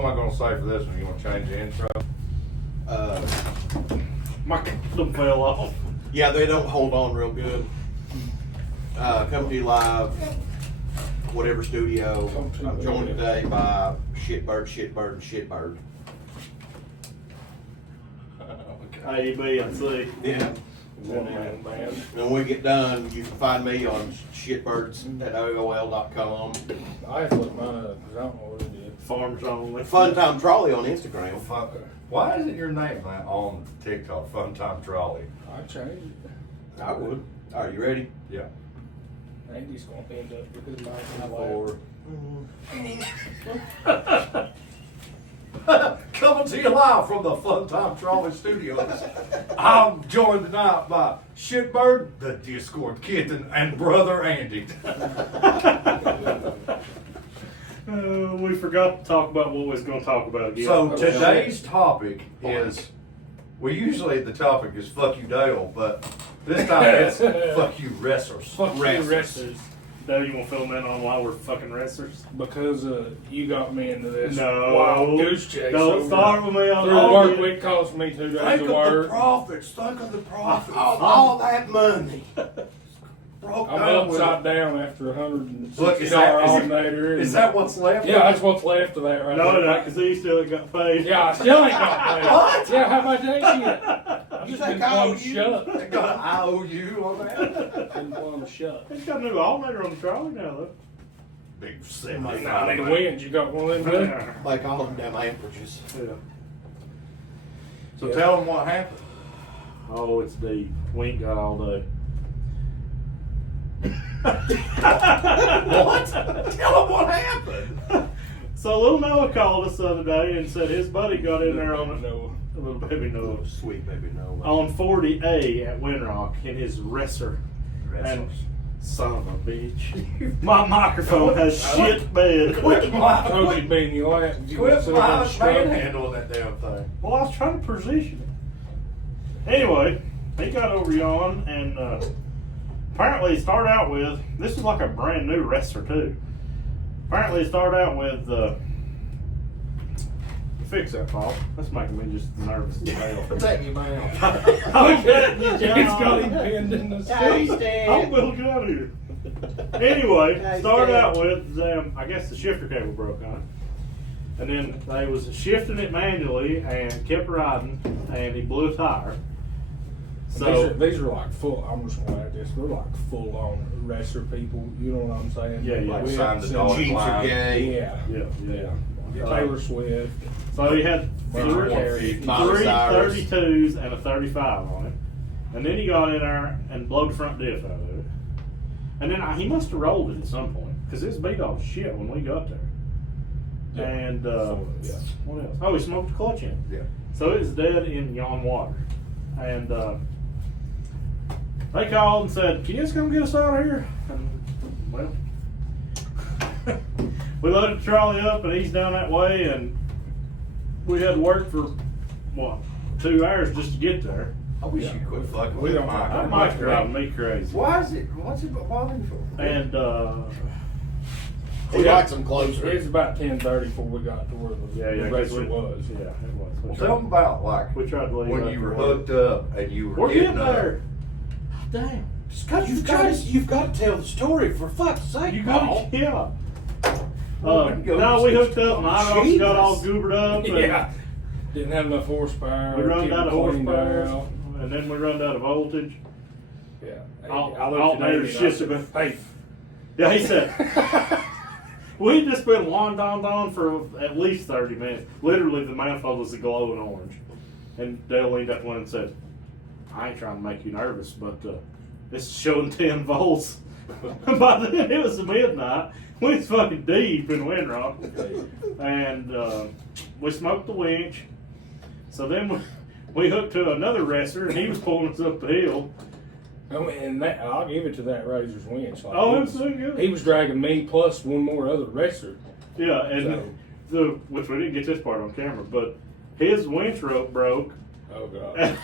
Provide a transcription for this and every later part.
am I going to say for this one? You want to change the intro? My them fell off. Yeah, they don't hold on real good. Come to you live, whatever studio. I'm joined today by Shitbird, Shitbird, and Shitbird. A, B, and C. Yeah. One man band. And when we get done, you can find me on shitbirds@aol.com. I have to look mine up because I don't know what it is. Farms only. Fun Time Trolley on Instagram. Why isn't your name on TikTok, Fun Time Trolley? I changed it. I would. All right, you ready? Yeah. Andy's going to end up with his mic in my lap. Coming to you live from the Fun Time Trolley Studios. I'm joined tonight by Shitbird, the Discord kitten, and brother Andy. We forgot to talk about what we was going to talk about again. So today's topic is, well, usually the topic is fuck you Dale, but this time it's fuck you wrestlers. Fuck you wrestlers. Dale, you want to fill them in on why we're fucking wrestlers? Because you got me into this No. wild goose chase. Don't start with me on the all work the- week cost me 2 days Think of of the work. profits. Think of the profits. All that money. Broke I'm down with upside it. down after $160 Look, is that alternator. is that what's left? Yeah, that's what's left of that right No, there. no, because he still ain't got paid. Yeah, I still ain't got paid. What? Yeah, how about that shit? I'm You just think been I owe plumb you? shut. They got an IOU on that. Been plumb shut. He's got a new alternator on the trolley now, though. Big Nah, 79. the winds, you got one of them good? Like all them damn amperages. Yeah. So tell them what happened. Oh, it's deep. We ain't got all day. What? Tell them what happened. So little Noah called us the other day and said his buddy got in there on Noah. a little baby Noah Sweet baby no. on 40A at Windrock in his RZR. And son of a bitch, my microphone has shit bed. Quit I told you to be in your lap. You Quit sit up and struggle. manhandling that damn thing. Well, I was trying to position it. Anyway, he got over yon and apparently it started out with, this is like a brand new RZR too. Apparently it started out with, fix that, Paul. That's making me just nervous as hell. Protect your mouth. I'm getting you, It's got him pinned in the seat. I'm Bill Gun here. Anyway, started out with I guess the shifter cable broke on it. And then they was shifting it manually and kept riding and he blew a tire. So these are like full. I'm just gonna add this. They're like full on wrestler people. You know what I'm saying? Yeah, yeah. Like We signed the have dotted seen- line. Yeah, yeah. yeah. Taylor Swift. So he had Mariah three Carey. Miley Cyrus. 32s and a 35 on it. And then he got in there and blew the front diff out of it. And then he must have rolled it at some point because it's beat off shit when we got there. Yeah. And Yeah. what else? Oh, he smoked the clutch in. Yeah. So it was dead in yon water. And they called and said, "Can you just come get us out of here?" And, well, we loaded the trolley up and he's down that way and we had to work for, what, 2 hours just to get there. I wish you quit fucking We with don't Mike. That mic's driving me crazy. What's it bothering you for? And He likes them closer. It was about 10:30 before we got to where the yeah, wrestler was. Yeah, it was. Well, tell them about like We tried to leave when after you were work. hooked up and you were We're getting up. there. Damn. You've got to tell the story for fuck's sake. You Paul. got yeah. Well, we can go No, to we some- hooked up and I also got all goobered up. And Yeah. Didn't have enough horsepower. We run out of cleaned horsepower, out. and then we run out of voltage. Yeah. Alternator shit about. Hey. Yeah, he said. We just been don for at least 30 minutes. Literally, the manifold was a glowing orange. And Dale leaned up one and said, "I ain't trying to make you nervous, but this is showing 10 volts." By then, it was midnight. We was fucking deep in Windrock. And we smoked the winch. So then we hooked to another RZR, and he was pulling us up the hill. I mean, and that, I'll give it to that Razor's winch. Like, Oh, he it was so good. He was dragging me plus one more other wrestler. Yeah, and which we didn't get this part on camera, but his winch rope broke. Oh God!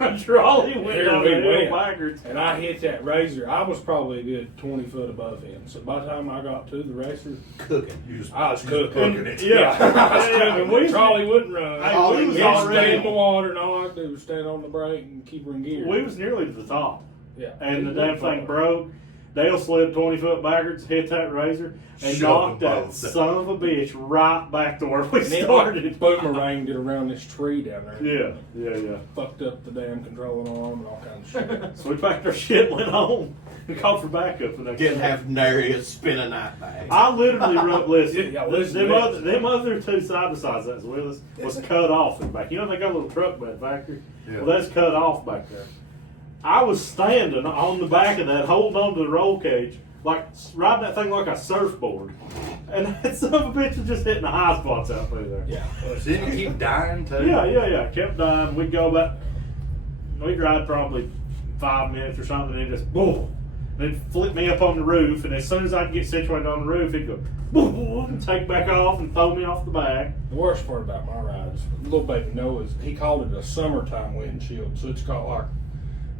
A trolley went Here down we the hill went. backwards. And I hit that razor. I was probably a good 20 foot above him. So by the time I got to the razor, Cooking. I was cooking. cooking it. Yeah. I was Yeah, cooking. we- Trolley wouldn't run. Hey, we He was was already- stay in the water, and all I could do was stand on the brake and keep her in gear. We was nearly to the top. Yeah. And the damn thing broke. Dale slid 20 foot backwards, hit that razor, and Shoved knocked them that both. son of a bitch right back to where we And it started. boomeranged it around this tree down there. Yeah. Fucked up the damn controlling arm and all kinds of shit. So we packed our shit, went home, and called for backup the next Didn't day. have nary a spin a night bag. I literally wrote, listen, Yeah, listen them other two side-by-sides that's with us was cut off in the back. You know they got a little truck bed factory? Yeah. Well, that's cut off back there. I was standing on the back of that, holding on to the roll cage, like riding that thing like a surfboard. And that son of a bitch was just hitting the high spots out through there. Yeah. Didn't he keep dying too? Yeah. Kept dying. We'd go back. We'd ride probably 5 minutes or something, and it just boom. Then flip me up on the roof, and as soon as I'd get situated on the roof, he'd go boom, boom, and take back off and throw me off the back. The worst part about my rides, little baby Noah's, he called it a summertime windshield. So it's got like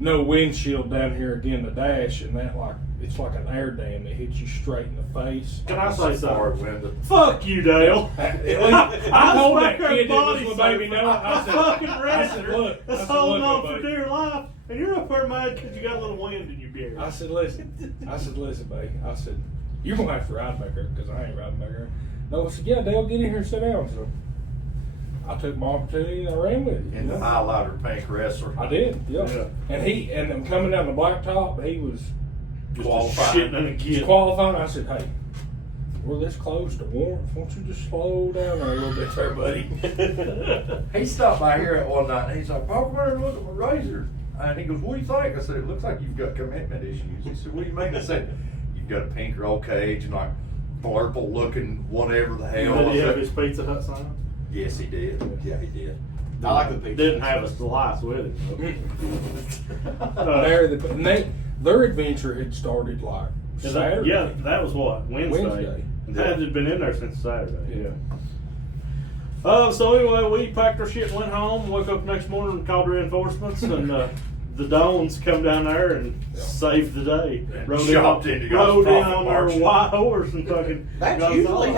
no windshield down here again, the dash, and that like it's like an air dam that hits you straight in the face. Can I say Hard something? window. Fuck you, Dale. I told that stuck our kid that was body little baby safe. Noah, I said, fucking I said, wrestler look, that's I said, holding look, on little for baby. dear life, and you're up there mad because you got a little wind in your beard. I said, listen, baby. I said, you're gonna have to ride back there because I ain't riding back there. No, I said, yeah, Dale, get in here and sit down. So I took my opportunity and I ran with it. In the highlighter pink wrestler. I did, yeah. Yeah. And then coming down the blacktop, he was Just Qualified. shitting in a kid. disqualifying. I said, hey, we're this close to warrant. Won't you just slow down there a little bit there, buddy? He stopped by here at one night and he's like, "Pop, better look at my razor." And he goes, "What do you think?" I said, "It looks like you've got commitment issues." He said, "What do you mean?" I said, "You've got a pink roll cage and like blurple looking whatever the hell." Did I he have said, his Pizza Hut sign? yes, he did. Yeah, he did. I like the picture. Didn't have a slice with it. Their adventure had started like Saturday. Yeah, that was what? Wednesday. And that had been in there since Saturday, yeah. So anyway, we packed our shit and went home. Woke up the next morning and called reinforcements, and the Dons come down there and saved the day. And Rode chopped in, into y'all's rode in profit on their margin. white horse and fucking. That's got us usually all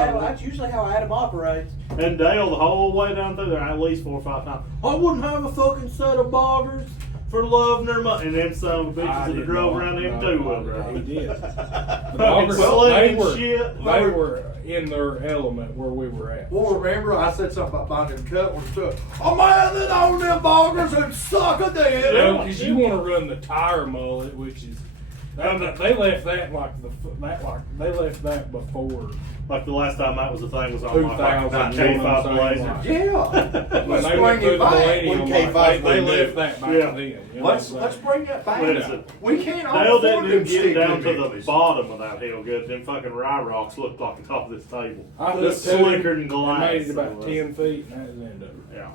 how over. Adam operates. And Dale the whole way down through there, at least 4 or 5 times. I wouldn't have a fucking set of boggers for loving their money. And then some of the bitches that drove around them too. He did. The Fucking boggers, slinging shit. they were in their element where we were at. Well, remember I said something about buying them cut and stuff. A man that owned them boggers and suck a dick. Because you want to run the tire mullet, which is they left that they left that before. Like the last time that was the thing was on 2000, like you know what I'm K5 saying? Blazer. Yeah. When Let's they went bring through it the back. millennium, When like, K5 they was left new. that back Yeah. then. You know Let's what I'm saying? bring that back. Listen. We can't all Dale afford didn't them even get stick down to the limits. bottom of that hill good. Them fucking rye rocks looked like the top of this table. I It's looked at slicker it, than glass. It made it so about 10 feet, and that was the end of it. Yeah.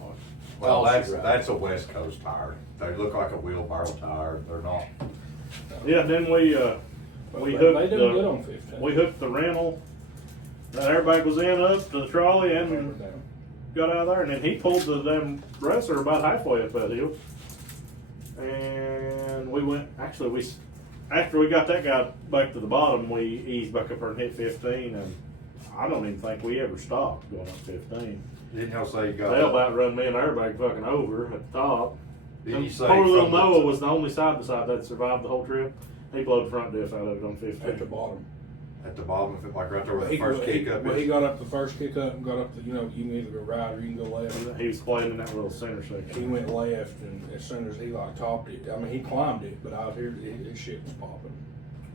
Well, Right. that's a West Coast tire. They look like a wheelbarrow tire. They're not. Yeah. Then we hooked They do good on 15. we hooked the rental that airbag was in up to the trolley and got out of there, and then he pulled the damn wrestler about halfway up that hill. And we went. Actually, after we got that guy back to the bottom, we eased back up there and hit 15, and I don't even think we ever stopped going up 15. Didn't y'all say you got? They about run me and airbag fucking over at the top. Didn't you say Poor little from the- Noah was the only side by side that survived the whole trip. He blowed the front diff out of it on At the 15. bottom. At the bottom, if it like right there where the first kick up Well, he is. got up the first kick up and got up the, you can either go right or you can go left. He was playing in that little center He section. went left, and as soon as he like topped it, I mean he climbed it, but out here his shit was popping.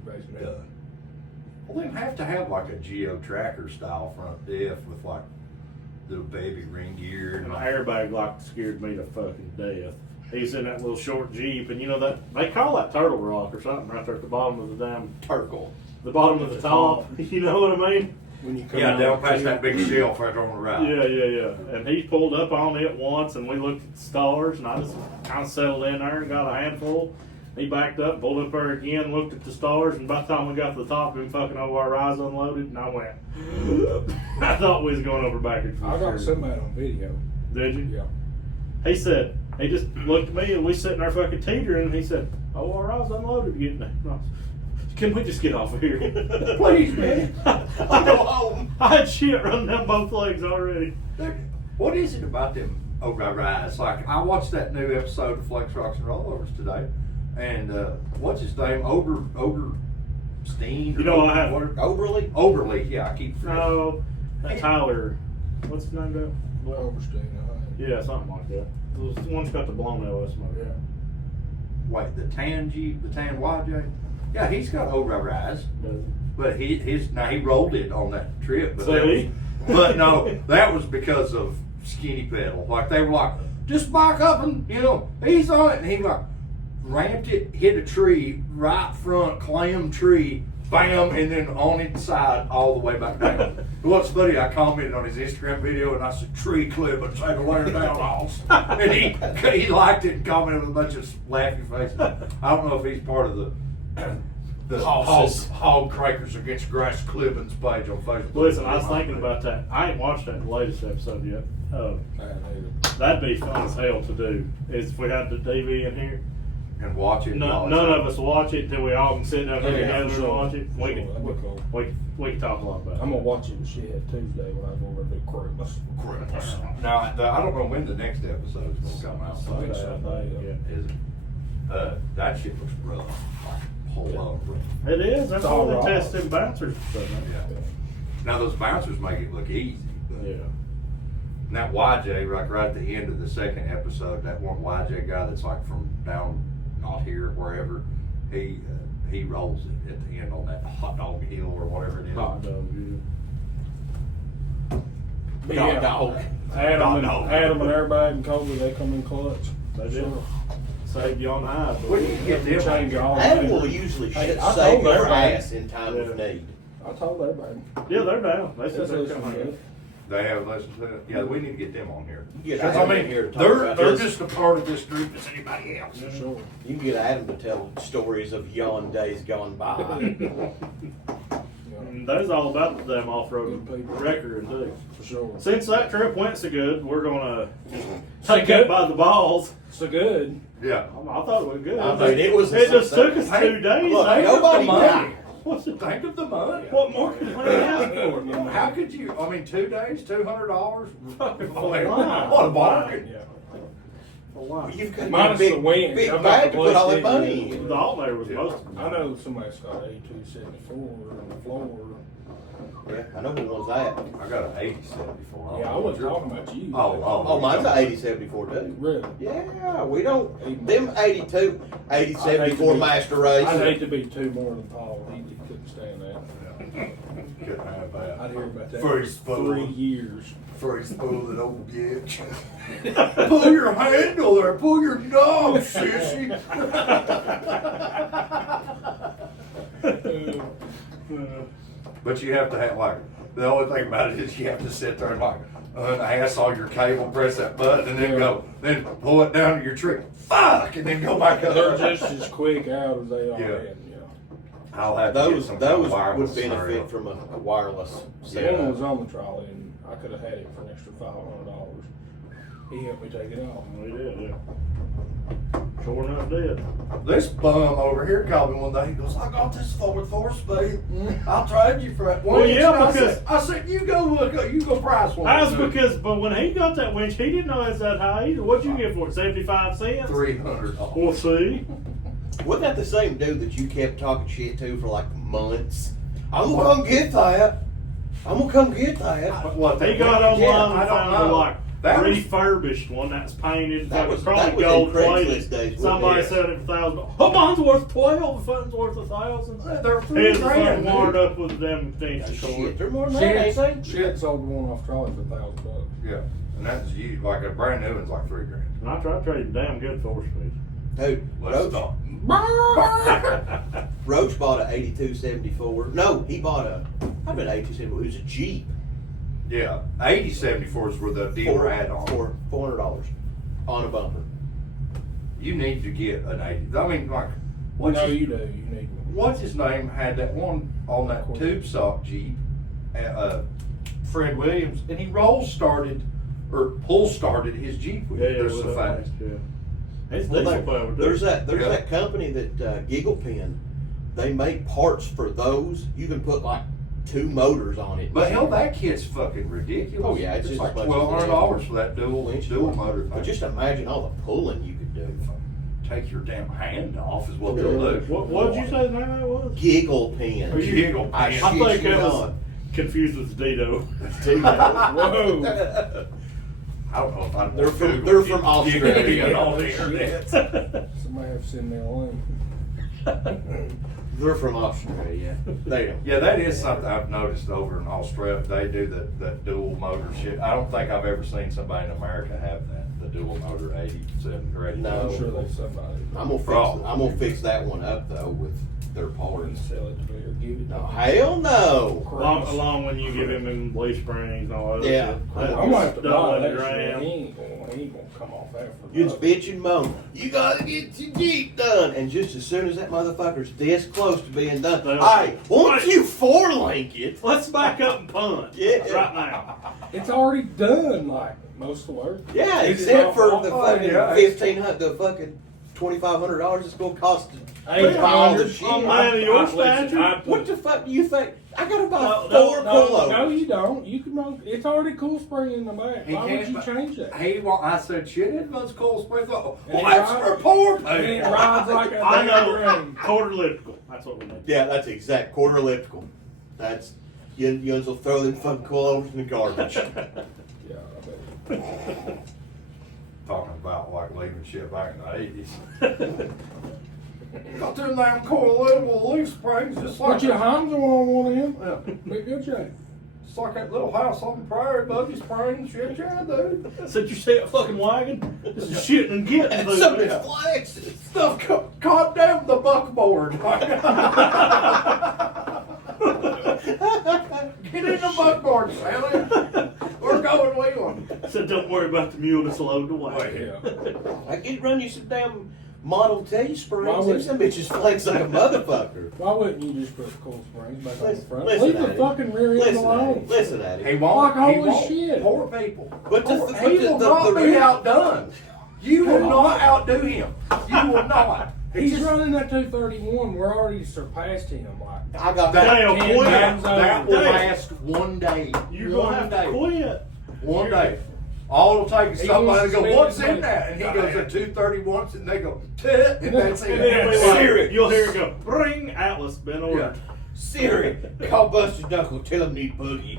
Raising it. Well, they have to have like a Geo Tracker style front diff with like little baby ring gear And and the like, airbag lock scared me to fucking death. He's in that little short Jeep, and you know that they call that Turtle Rock or something right there at the bottom of the damn, Turkle. the bottom of the top. You know what I mean? When you come yeah, out down of the past field. that big shelf right on the right. Yeah. And he pulled up on it once, and we looked at the stars, and I just kind of settled in there and got a handful. He backed up, pulled up there again, looked at the stars, and by the time we got to the top, we fucking ORIs unloaded, and I went. I thought we was going over backwards. I got some of that on video. Did you? Yeah. He said, He just looked at me and we sitting there fucking teetering and he said, "Oh, all right, I was unloaded getting there." Can we just get off of here? Please, man. I'll go home. I had shit running down both legs already. What is it about them rides? Like, I watched that new episode of Flex Rocks and Rollovers today, and what's his name? Oberstein? You know, I have- Overly? Oberly, yeah, I keep forgetting. No, that Tyler, what's his name, Dale? Overstein, Yeah, something like that. The one's got the blown LS motor. Yeah. Wait, the tan YJ? Yeah, he's got rides. But he rolled it on that trip. But, See? but no, that was because of Skinny Pedal. Like, they were like, just back up and, he's on it. And he like ramped it, hit a tree, right front, clam tree, bam, and then on its side all the way back down. What's funny, I commented on his Instagram video and I said, tree clip and take a layer down off. And he liked it and commented with a bunch of laughing faces. I don't know if he's part of the hog crackers against grass clippings page on Facebook. Listen, I was thinking about that. I ain't watched that latest episode yet. That'd be fun as hell to do. Is if we had the TV in here. And watch it. None of us watch it till we all can sit down here Yeah, together for and sure. watch it. For sure, that'd be cool. We can talk a lot about it. I'm gonna watch it with Shit Tuesday when I go over to do Christmas. Now, I don't know when the next episode is going to come out. Sunday, I think, yeah. Is it? That shit looks rough. Like, a whole lot of rough. It is. That's It's all why they raw. test them bouncers. and stuff, man. Yeah. Now, those bouncers make it look easy. But Yeah. And that YJ, like right at the end of the second episode, that one YJ guy that's like from down, not here, wherever, he rolls it at the end on that hot dog hill or whatever it is. Hot dog, yeah. Dog, dog. Adam and everybody and Kobe, they come in clutch. They do. Save you on the high. Where do you get them? Change all the Adam time. will usually I save told your everybody. ass in time of Yeah. need. I told everybody. Yeah, they're down. They said That's they're listen coming. good. They have listened to it. Yeah, we need to get them on here. You get Because, Adam I in mean, here to talk they're about this. just a part of this group as anybody else. For sure. You can get Adam to tell stories of yon days gone by. And that's all about the damn off-road Good people. record too. For sure. Since that trip went so good, we're gonna So take good? it by the balls. So good. Yeah. I thought it was good. I mean, it was a It just success. took us Hey, 2 days. look, man. nobody Come on. died. What's the Think of the money. What more could we ask for? How could you? I mean, 2 days, $200. Fucking I mean, line. what a bargain! Yeah. Wow. You've got Minus a big, the wind. big I'm not bag to put all that replacing money it. in. The alternator was Yeah. most. I know somebody's got a 274 on the floor. Yeah, I know who wants that. I got an 8074. Yeah, I wasn't talking about you. Oh, mine's an 8074 too. Really? Yeah, we don't. Them 82, 8074 Master I'd hate Races. to be 2 more than Paul. He couldn't stand that. Couldn't have that. I'd hear about that For for his food. 3 years. For his fool that old bitch. Pull your handle there, pull your knob, sissy. But you have to have like, the only thing about it is you have to sit there and like unass all your cable, press that button, and then go, then pull it down to your tree. Fuck, and then go back They're up. just as quick out as they are Yeah. in. I'll have to get Those some kind of would wireless benefit scenario. from a wireless One setup. was on the trolley, and I could have had it for an extra $500. He helped me take it off. We did, yeah. Sure enough did. This bum over here called me one day. He goes, I got this 4 speed. I'll trade you for it. Well, yeah, because- I said, you go look up, you go price one. That's because, but when he got that winch, he didn't know it was that high either. What'd you get for it? 75 cents? $300. Well, see. Wasn't that the same dude that you kept talking shit to for like months? I'm gonna come get that. I'm gonna come get that. What, He got online Yeah, and I don't found a know. like That was- refurbished one that's painted. That That was was- probably that was in gold Craigslist plated. days, Somebody wasn't it? selling it for $1,000. Oh, mine's worth 12. Mine's worth 1,000. They're $3 His was grand, wired dude. up with them fancy Shit, shorts. they're more than that, ain't they? Shit sold one off trolley for $1,000. Yeah, and that's you, like a brand new one's like $3 grand. And I tried to trade damn good 4-speed. Dude, Let's Roach, stop. Roach bought a 8274. No, he bought a. I bet 8274. It was a Jeep. Yeah, 8074s were the dealer add-on. For $400 on a bumper. You need to get an 80. I mean, like, No, you do. You need one. what's his name had that one on that tube sock Jeep, Fred Williams, and he roll started or pull started his Jeep with. They're with so that fast. Yeah. It's Well, diesel powered. there's that Yeah. company that Giggle Pin. They make parts for those. You can put like 2 motors on it. But hell, that kit's fucking ridiculous. Oh, yeah, it's just like as much as $1,200 for that dual motor thing. But just imagine all the pulling you could do. Take your damn hand off is what they'll do. What did you say the name of that was? Giggle Pin. Are you- Giggle I Pin. I shit think you that was not. confused with Dito. Whoa. I don't know if I They're from Australia. on the internet. Somebody have to send me a link. They're from Australia. They don't. Yeah, that is something I've noticed over in Australia. They do that dual motor shit. I don't think I've ever seen somebody in America have that. The dual motor 87 or 80. No. I'm sure there's somebody. I'm gonna fix that one up though with their Or you parts. sell it to me or give it. No, hell no. Along when you give him in leaf springs and all that. Yeah. I'm gonna have to buy that shit. grand. He ain't gonna come off after You that. just bitch and moan. You gotta get your Jeep done. And just as soon as that motherfucker's this close to being done, hey, won't you 4-link it? Let's back up and punt. Yeah. Right now. It's already done, like most of the work. Yeah, It's except not for my the fault. fucking yeah. $1,500, the fucking $2,500 it's gonna cost to Hey, buy all the $800. shit. Oh, man, your I'd listen, statue? I'd What put- the fuck do you think? I gotta buy No, 4 No, pullovers. you don't. You can run. It's already cool spring in the back. He Why would can't, you but- change that? Hey, well, I said, shit, it runs cold springs. Well, And it that's rides- for poor people. And it rides like a I know. damn Quarter elliptical. That's what we need. Yeah, that's exact quarter elliptical. That's you will throw them fucking coilovers in the garbage. Yeah, I bet. Talking about like leaving shit back in the 80s. Got them damn coil leaf springs just like But your Hans on one of them. Yeah. Be good shape. It's like that little house on the prairie, buggy springs, shit, yeah, dude. Since you see a fucking wagon, this is shitting and getting. And through some there. flexes. Stuff goddamn the buckboard. Get in the buckboard, Sally. We're going wheeling. Said, don't worry about the mule that's loaded the wagon. Yeah. I could run you some damn Model T Why springs. would- Them some bitches flex like a motherfucker. Why wouldn't you just put the cool springs back on the front? Listen Leave at the it. fucking rear end Listen at alone. it. Listen at it. He won't. Like, he holy won't. shit. Poor people. But the- Poor- but he the- will the- not the be real- outdone. You will not outdo him. You will not. He's It's just- running that 231. We're already surpassed him. Like, I got That, Dale, Ten quit. times that will Dale, last one day. You're one gonna have day. to quit. One day. All it'll take is He somebody wants to to go, spend what's his in money. that? And he goes at 231, and they go, "Tuh," and that's And then we it. like, Serious. you'll hear it go, ring Atlas, been Yeah. ordered. Siri, call Buster Knuckle, tell him need boogie.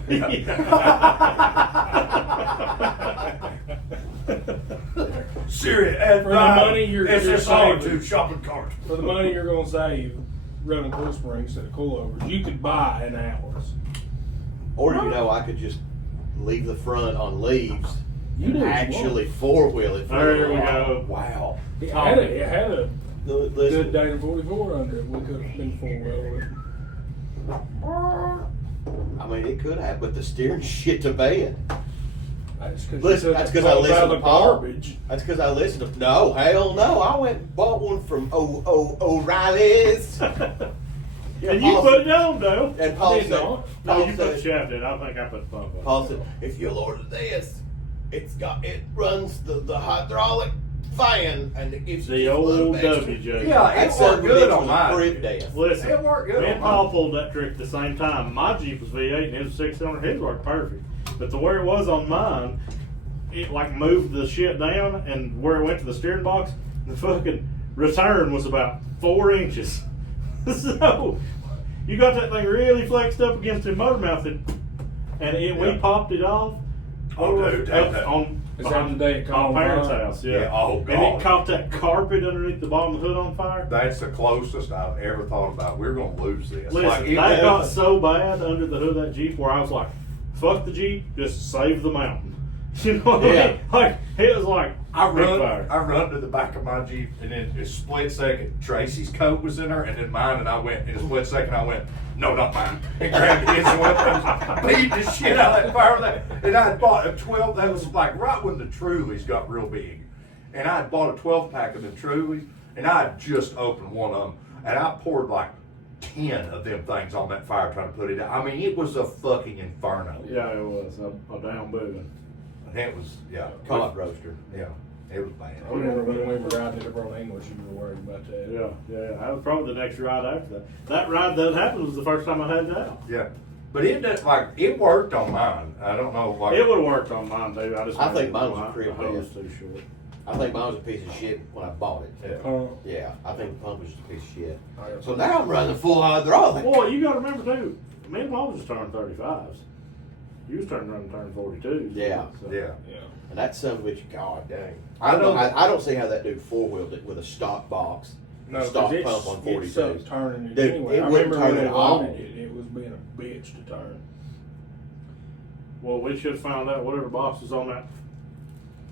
Siri, add For the money you're SSR saving. to shopping cart. for the money you're going to save running cool springs instead of coilovers, you could buy an Atlas. Or I could just leave the front on leaves You and do what you actually 4-wheel it. There we go. Wow. It had a good Listen, Dana 44 under it. We could have been 4-wheel with it. I mean, it could have, but the steering shit to bed. That's Listen, that's because I listened to Paul. garbage. That's because I listened to. No, hell no. I went and bought one from O'Reilly's. And you put it on, Dale. And Paul I did said, not. No, Paul you put the said, shaft in. I think I put the pump on. Paul said, if you'll order this, it runs the hydraulic fan and it gives The you a little old extra. WJ. Yeah, it That's worked good on a mine. grip death. Listen, It worked good me on and Paul mine. pulled that trick at the same time. My Jeep was V8 and his was 600. His worked perfect. But the way it was on mine, it like moved the shit down, and where it went to the steering box, the fucking return was about 4 inches. So you got that thing really flexed up against the motor mouth, and we Yeah. popped it off. Oh, dude, that- on Is that behind- the day it caught on on parents' fire? house, yeah. Yeah, oh, And God. it caught that carpet underneath the bottom of the hood on fire. That's the closest I've ever thought about. We're going to lose this. Listen, it that got was- so bad under the hood of that Jeep where I was like, fuck the Jeep, just save the mountain. You know what I Yeah. mean? Like, it was like, I big run fire. to the back of my Jeep, and in a split second, Tracy's coat was in there, and then mine, and I went, in a split second, I went, no, not mine, and grabbed his and went and beat the shit out of that fire with that. And I had bought a 12, that was like right when the Trulies got real big. And I had bought a 12-pack of them Trulies, and I had just opened one of them, and I poured like 10 of them things on that fire trying to put it out. I mean, it was a fucking inferno. Yeah, it was. A down booming. It was, yeah. Cod roaster. Yeah, it was bad. I remember when we were riding it over on English, you were worried about that. Yeah. That was probably the next ride after that. That ride that happened was the first time I had it out. Yeah, but it didn't, like, it worked on mine. I don't know, like. It would have worked on mine, too. I think mine was a crib The hose bed. too short. I think mine was a piece of shit when I bought it. Yeah. Yeah, I think the pump was just a piece of shit. I- So now I'm running full hydraulic. Boy, you got to remember, too, me and Paul just turned 35s. You was turning 42s. Yeah. So. Yeah. Yeah. And that son of a bitch, god dang. I know. I don't see how that dude four-wheeled it with a stock box, No, stock 'cause pump on it 42. sucked turning it Dude, anyway. it I wouldn't remember when turn it at all. loaded it, it was being a bitch to turn. Well, we should have found out whatever box was on that.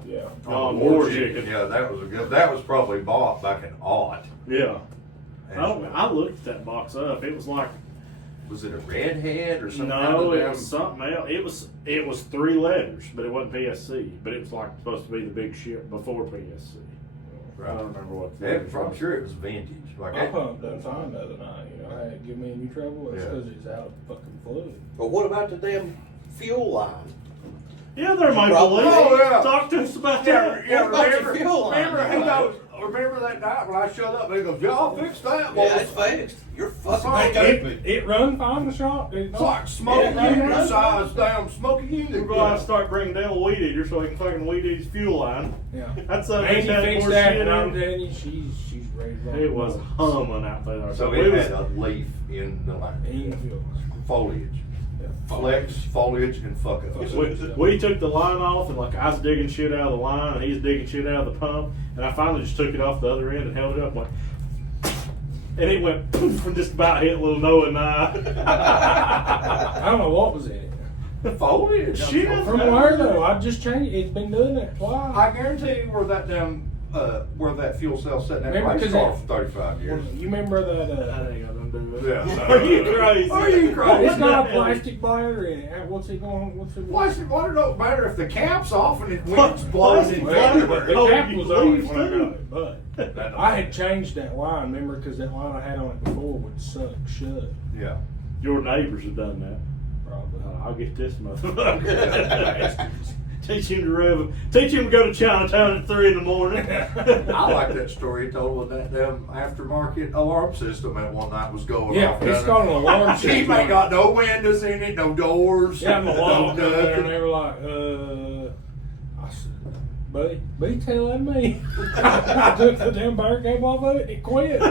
Yeah. On War Chicken. Yeah, that was a good, that was probably bought back in aught. Yeah. I looked at that box up. It was like, Was it a redhead or something? no, it was something else. It was 3 letters, but it wasn't PSC. But it was like supposed to be the big ship before PSC. I Right. don't remember what. the Yeah, letters I'm was. sure it was vintage. Like, My pump done fine the other night. You know, hey, give me any trouble. It's Yeah. because it's out of fucking fluid. But what about the damn fuel line? Yeah, there, Michael Probably. Lee. Oh, yeah. Talk to us about yeah, that. yeah, What about the remember, fuel line? remember, he goes, remember that night when I showed up, he goes, y'all fix that, boys. Yeah, it's fixed. You're fucking Sorry, stupid. It run fine the shop. It's like smoking Yeah, unit yeah. size, damn smoking We're unit. going to have to start bringing Daryl weed eater so he can fucking weed eat his fuel line. Yeah. That's Angie that fixed more that, shit and I'm in. telling you, she's ready to rock. It was humming out there. So we it was, had a leaf in the In the line. fuel. Foliage. Flex, foliage, and fuck ups. we took the line off, and like I was digging shit out of the line, and he was digging shit out of the pump, and I finally just took it off the other end and held it up, and went, and it went poof, and just about hit little Noah and I. I don't know what was in it. Foliage. Shit. From where though? I just changed. It's been doing that twice. I guarantee you where that damn, where that fuel cell sitting at Remember, race 'cause car it- for 35 years. You remember That that? ain't got nothing to do with it. Yeah. Are you crazy? Are you crazy? It's got a plastic bladder in it. What's it going? What's it? Plastic water don't matter if the cap's off and it What? winds blowing in Plastic Well, water? February. the Oh, cap you was on it leave when I too. got it, but That don't I had changed that line. Remember, because that line I had on it before would suck shut. Yeah. Your neighbors have done that. Probably. I'll get this motherfucker. Teach him to rev. Teach him to go to Chinatown at 3 in the morning. I like that story you told with that damn aftermarket alarm system that one night was going Yeah, off. it's down got an there. alarm She system. ain't got no windows in it, no doors. Yeah, my mom no down there, and nothing. they were like, I said, buddy, be telling me. I took the damn barricade off of it and quit.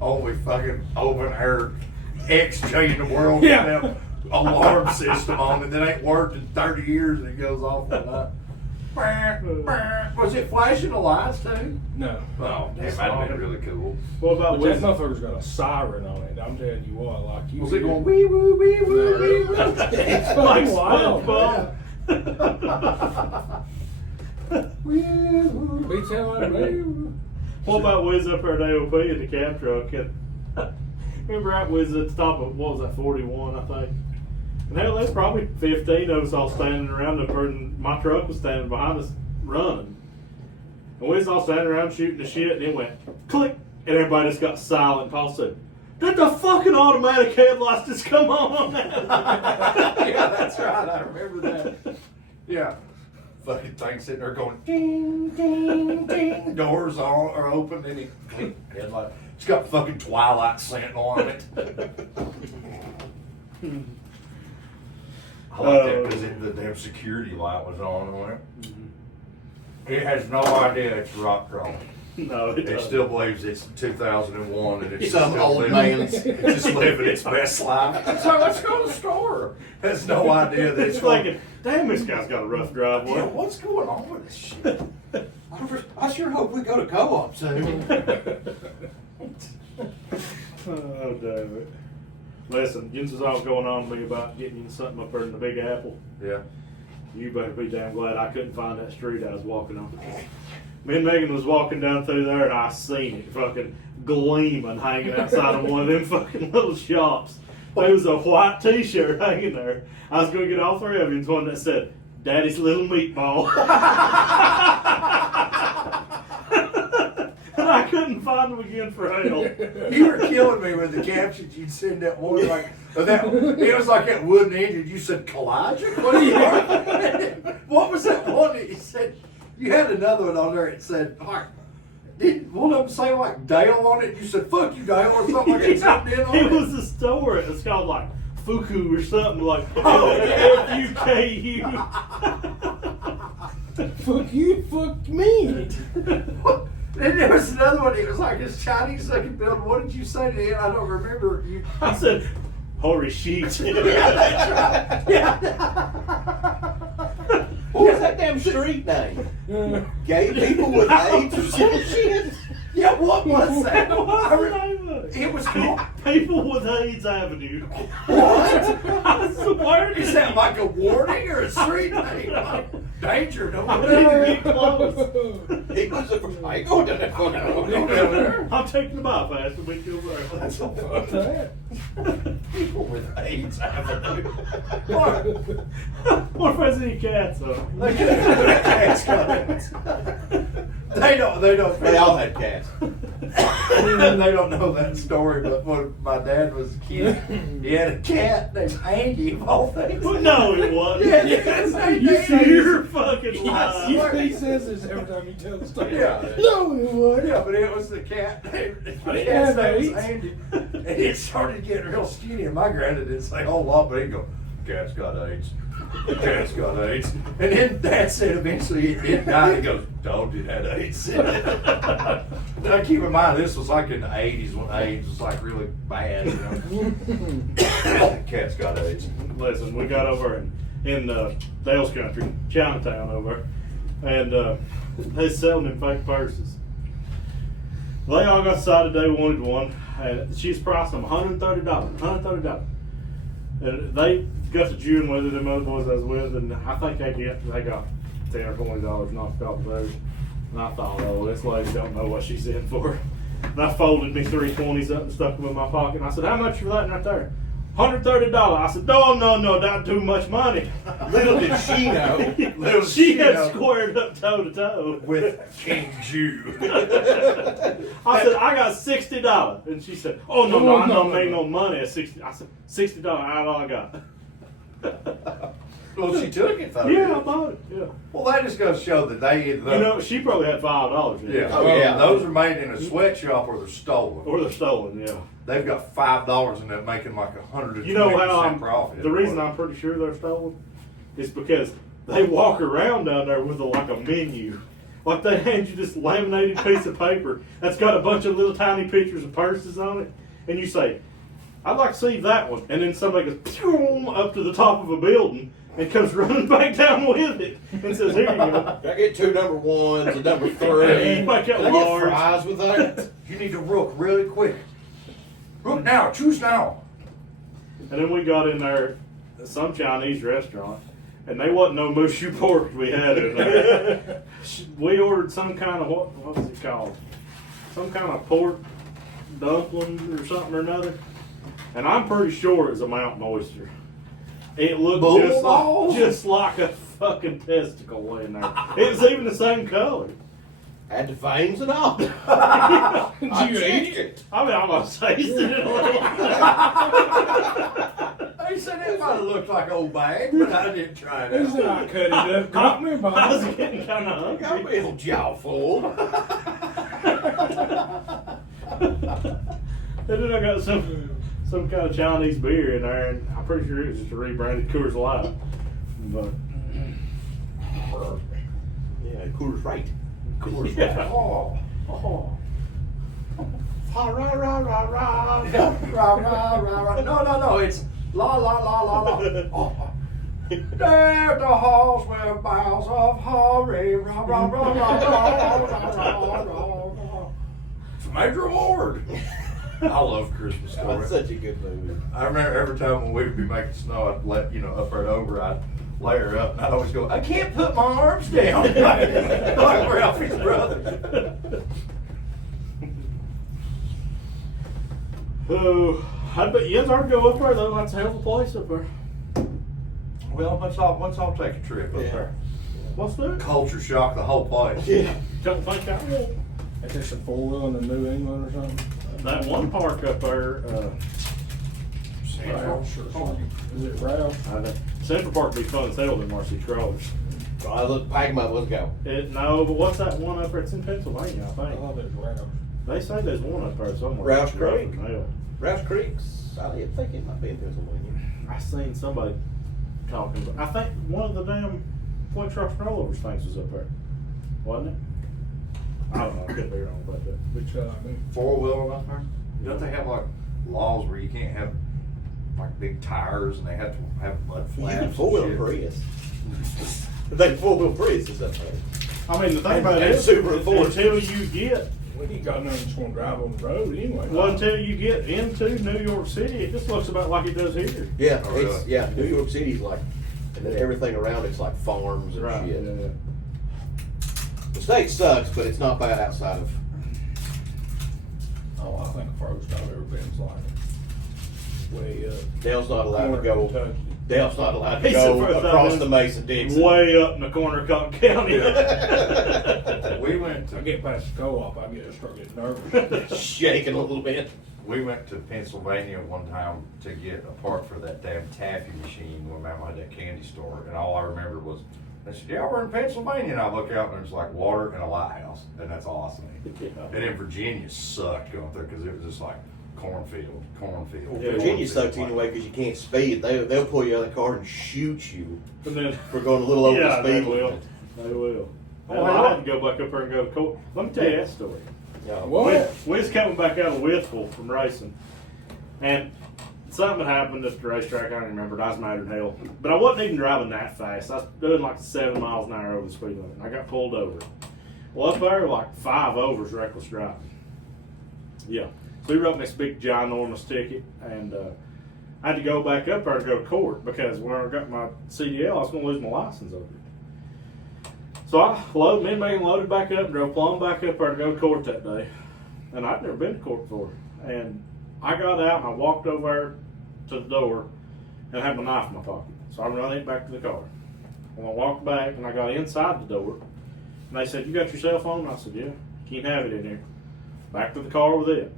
only fucking open air X-J in the world Yeah. with that alarm system on it that ain't worked in 30 years and it goes off at night. Was it flashing the lights too? No. Oh, damn, that'd been really cool. What about But that with motherfucker's got a siren on it. I'm telling you what, like you. Was it going wee woo wee woo wee woo? It's like fucking wild. SpongeBob? Wee woo. Be telling me. What about Wiz up there at AOP in the cab truck? And remember I was at the top of, what was that, 41, I think? And hell, there's probably 15 of us all standing around up there, and my truck was standing behind us running. And we was all standing around shooting the shit, and it went click, and everybody just got silent. Paul said, "Did the fucking automatic headlights just come on?" Yeah, that's right. I remember that. Yeah. Fucking thing sitting there going ding, ding, ding. Doors are open and it click. Headlight. It's got fucking Twilight scent on it. I like that because the damn security light was on it. It has no idea it's rock crawling. No, it It doesn't. still believes it's 2001 and it's Some still old living, man's. it's just living its best life. So let's go to the store. Has no idea that It's it's going. thinking, damn, this guy's got a rough driveway. Yeah, what's going on with this shit? I sure hope we go to co-op soon. Oh, damn it. Listen, this is all going on to me about getting you something up there in the Big Apple. Yeah. You better be damn glad I couldn't find that street I was walking on. Me and Megan was walking down through there and I seen it fucking gleaming hanging outside of one of them fucking little shops. There was a white t-shirt hanging there. I was going to get all 3 of you. It's one that said, "Daddy's Little Meatball." And I couldn't couldn't find them again for hell. You were killing me with the captions you'd send that one like that. It was like that wooden engine. You said collagen. What are you? What was that one that you said? You had another one on there. It said like. Did one of them say like Dale on it? You said "fuck you, Dale" or something like that. It was a store. It was called like Fuku or something like F-U-K-U. Fuck you, fuck me. Then there was another one. It was like this Chinese looking building. What did you say to him? I don't remember. You. I said, "Holy shit!" Yeah. What was that damn street name? Gay people with AIDS or some shit? Yeah, what was that? What's the name of it? It was called. People with AIDS Avenue. What? I swear to Is that like a warning or a street name? Like, danger, don't I go didn't there. get close. He was a, I ain't going down that fucking road. Don't go down there. I'm taking the bypass to make you right. That's so Fuck funny. that. People with AIDS Avenue. What if I see cats on? They could have cats coming. They don't. They all had cats. They don't know that story, but when my dad was a kid, he had a cat named Andy of all things. Well, no, it wasn't. Yeah, yes, You're fucking I lying. swear. He says this every time you tell the story. Yeah. No, it would. Yeah, but it was the cat. The didn't cat's have name was AIDS. Andy, and it started getting real skinny. And my granddad didn't say a whole lot, but he'd go, "Cat's got AIDS. Cat's got AIDS." And then Dad said eventually it died. He goes, "Dog did have AIDS." Now keep in mind, this was like in the '80s when AIDS was like really bad. You know? Cat's got AIDS. Listen, we got over in Dale's country, Chinatown over, and they selling them fake purses. They all got decided they wanted one, and she's priced them $130. $130. And they got to June with it, them other boys I was with, and I think they got $10 or $20 knocked off of those. And I thought, oh, this lady don't know what she's in for. And I folded me 3 20s up and stuck them in my pocket. And I said, "How much for that?" right there? $130. I said, no, that's too much money. Little did she know. Little She had know. squared up toe to toe With King Jew. I said, "I got $60. And she said, "Oh no, I don't make no money at 60. I said, $60. That's all I got. Well, she took it though. Yeah, I bought it. Yeah. Well, that just goes to show that they either. You know, she probably had $5 in it. Yeah. Oh, yeah. Those are made in a sweatshop or they're stolen. Or they're stolen. Yeah. They've got $5 and they're making like 120% You know how profit. the reason I'm pretty sure they're stolen is because they walk around down there with like a menu. Like they hand you this laminated piece of paper that's got a bunch of little tiny pictures of purses on it, and you say, "I'd like to see that one," and then somebody goes pew, up to the top of a building and comes running back down with it and says, "Here you go." I get 2 number 1s, a number 3. Like Can a I get large. fries with that? You need to rook really quick. Rook now. Choose now. And then we got in there, some Chinese restaurant, and they wasn't no mushu pork we had in there. We ordered some kind of, what was it called? Some kind of pork dumpling or something or another. And I'm pretty sure it's a mountain oyster. It looked Bull just like a fucking testicle in there. It was even the same color. Had the veins and all. Did I you checked eat it. I mean, I'm gonna taste it. They said it might have looked like old bag, but I didn't try it He said, out. "I cut it up, got me, I was Bob." getting kind of Got hungry. me a jaw full. And then I got some kind of Chinese beer in there, and I'm pretty sure it was just a rebranded Coors Light. But Yeah, Coors right. Coors Yeah. Light. Oh. Ha rah rah rah rah. Yeah, rah, rah, rah, rah. No. It's la la la la la. Oh. There the halls were miles of hurry. Rah, rah, rah, rah, rah, rah, rah, rah. It's Major Lord. I love Christmas That's stories. such a good movie. I remember every time when we would be making snow, I'd let, up right over, I'd lay her up, and I'd always go, "I can't put my arms down." Like Ralphie's brother. Oh, I bet you guys are go up there though. That's a hell of a place up there. Well, let's all take a trip up Yeah. there. What's that? Culture shock the whole place. Yeah. Don't think I will. Is this a 4-wheel in New England or something? That one park up there, Rouse or something. Is it Rouse? Central Park would be fun as hell than Marcy Crawlers. I look, pack 'em up, let's go. No, but what's that one up there? It's in Pennsylvania, I I think. thought it was Rouse. They say there's one up there somewhere. Rouse Creek? Hell. Rouse Creek's, I think it might be in Pennsylvania. I seen somebody talking about. I think one of the damn Flint Trucks Rollovers things was up there, wasn't it? I don't know. I could be wrong about that. Which I mean, 4-wheeler out there? Don't they have like laws where you can't have like big tires and they have to have mud You flaps? can and 4-wheel shit? Prius. They 4-wheel Prius is up there. I mean, the thing And- about it and is, Super Ford. until you get, we ain't got nothing that's gonna drive on the road anyway. well, until you get into New York City, it just looks about like it does here. Yeah, Oh, it's, really? yeah, New York City's like, and then everything around it's like farms and Right. shit. Yeah. The state sucks, but it's not bad outside of. Oh, I think the furthest I've ever been's like way up. Dale's not allowed to Corner go. Kentucky. Dale's not allowed to He's the go first across I've the been Mason-Dixon. Way up in the corner of Cotton County. We went I to get past the co-op, I start getting nervous. Shaking a little bit. Pennsylvania one time to get a part for that damn taffy machine when Mama had that candy store, and all I remember was they said, "Yeah, we're in Pennsylvania," and I look out and there's like water and a lighthouse, and that's awesome. Yeah. And in Virginia sucked going through because it was just like cornfield. Yeah. Virginia sucks anyway because you can't speed. They'll pull you out of the car and shoot you And then, for going a little over yeah, the they speed will. limit. They will. Oh, Well, wow. I had to go back up there and go to court. Let me tell you that story. Yeah. What? We was coming back out of Withville from racing, and something happened at the racetrack. I don't remember. I was mad as hell, but I wasn't even driving that fast. I was doing like 7 miles an hour over the speed limit. And I got pulled over. Well, up there, like 5 overs, reckless driving. Yeah. So he wrote me this big ginormous ticket, and I had to go back up there to go to court because when I got my CDL, I was going to lose my license over it. So I me and Megan loaded back up and drove plumb back up there to go to court that day. And I'd never been to court before. And I got out and I walked over there to the door and I had my knife in my pocket. So I run it back to the car. And I walked back and I got inside the door. And they said, "You got your cell phone?" I said, "Yeah, you can't have it in here." Back to the car with it.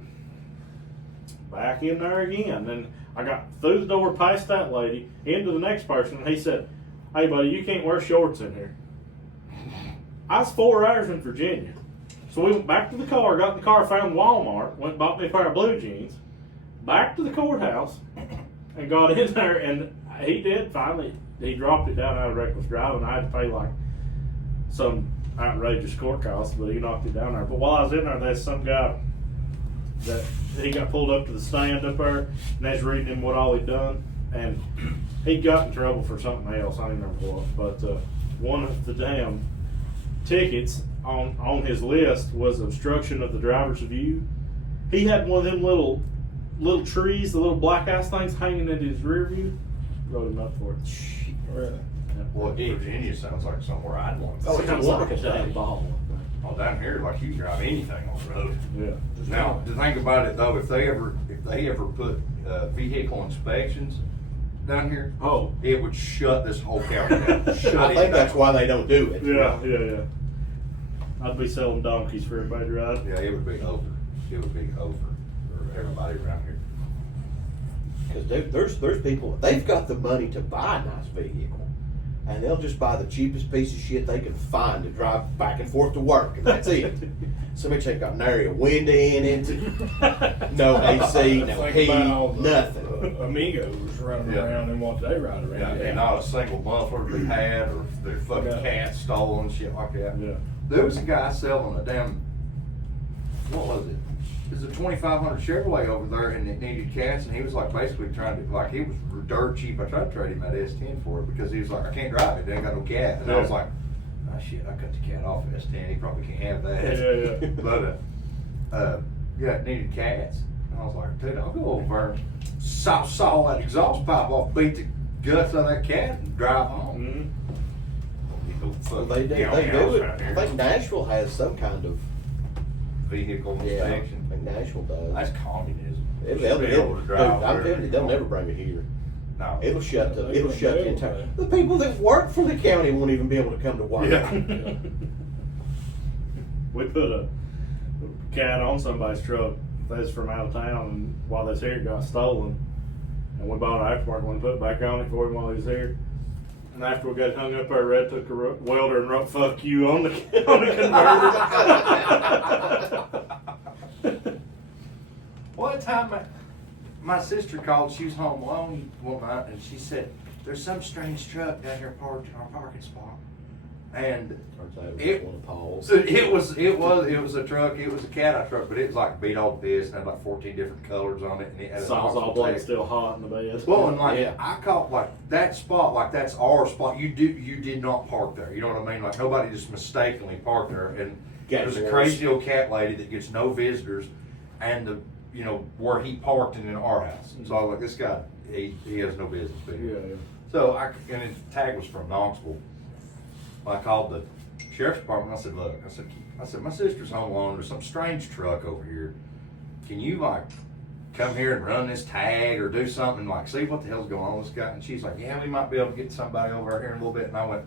Back in there again. Then I got through the door past that lady into the next person. And he said, "Hey, buddy, you can't wear shorts in here." I was 4 hours in Virginia. So we went back to the car, got in the car, found Walmart, went and bought me a pair of blue jeans, back to the courthouse, and got in there, and he did finally, he dropped it down out of reckless driving. I had to pay like some outrageous court costs, but he knocked it down there. But while I was in there, there's some guy that he got pulled up to the stand up there, and that's reading him what all he'd done, and he got in trouble for something else. I don't remember what, but one of the damn tickets on his list was obstruction of the driver's view. He had one of them little trees, the little black ass things hanging in his rear view. Wrote him up for it. Really? Well, Virginia sounds like somewhere I'd want to Oh, see. it's a Sounds like a wonderful damn state. ball. Oh, down here, like you can drive anything on the road. Yeah. Now, to think about it though, if they ever put vehicle inspections down here, Oh. it would shut this whole county down. Shut I it think that's down. why they don't do it. Yeah. I'd be selling donkeys for everybody to ride. Yeah, it would be over. It would be over for everybody around here. Because there's people, they've got the money to buy a nice vehicle, and they'll just buy the cheapest piece of shit they can find to drive back and forth to work, and that's it. Some bitch ain't got nary a window in it, no AC, no Think heat, about all the nothing. Amigos running Yeah. around and what they ride around. Yeah, and not a single muffler to be had, or their fucking Yeah. cats stolen, shit like that. Yeah. There was a guy selling a damn, what was it? It was a 2500 Chevrolet over there, and it needed cats, and he was like basically trying to, like, he was dirt cheap. I tried to trade him that S10 for it because he was like, "I can't drive it, it ain't got no cat." And I was like, "Oh shit, I cut the cat off of S10, he probably can't have that." Yeah. But yeah, it needed cats. And I was like, "Dude, I'll go over and saw that exhaust pipe off, beat the guts out of that cat, and drive home." Mhm. Well, they do it. I think Nashville has some kind of, Vehicle yeah, I inspection. think Nashville does. That's communism. They'll, Should be able to dude, drive I'm wherever telling you, they'll want. never bring it here. No. It'll shut They the will, entire. man. The people that work for the county won't even be able to come to work. Yeah. We put cat on somebody's truck. They was from out of town, and while they was here, it got stolen. And we bought an aftermarket one, put it back on it for him while he was here. And after we got it hung up there, Red took a welder and wrote "fuck you" on the converter. One time, my sister called. She was home alone one night, and she said, "There's some strange truck down here parked in our parking spot." And it was a truck. It was a cat-eye truck, but it was like beat all to bits and had like 14 different colors on it, and it had a Sawzall blade still hot in the bed. Well, and like I caught like that spot, like that's our spot. You did not park there. You know what I mean? Like nobody just mistakenly parked there. And there's a crazy old cat lady that gets no visitors, and where he parked in our house. So I was like, this guy, he has no business being here. Yeah. So and his tag was from Knoxville. I called the sheriff's department. I said, look, I said, my sister's home alone. There's some strange truck over here. Can you like come here and run this tag or do something, like see what the hell's going on with this guy? And she's like, yeah, we might be able to get somebody over here in a little bit. And I went,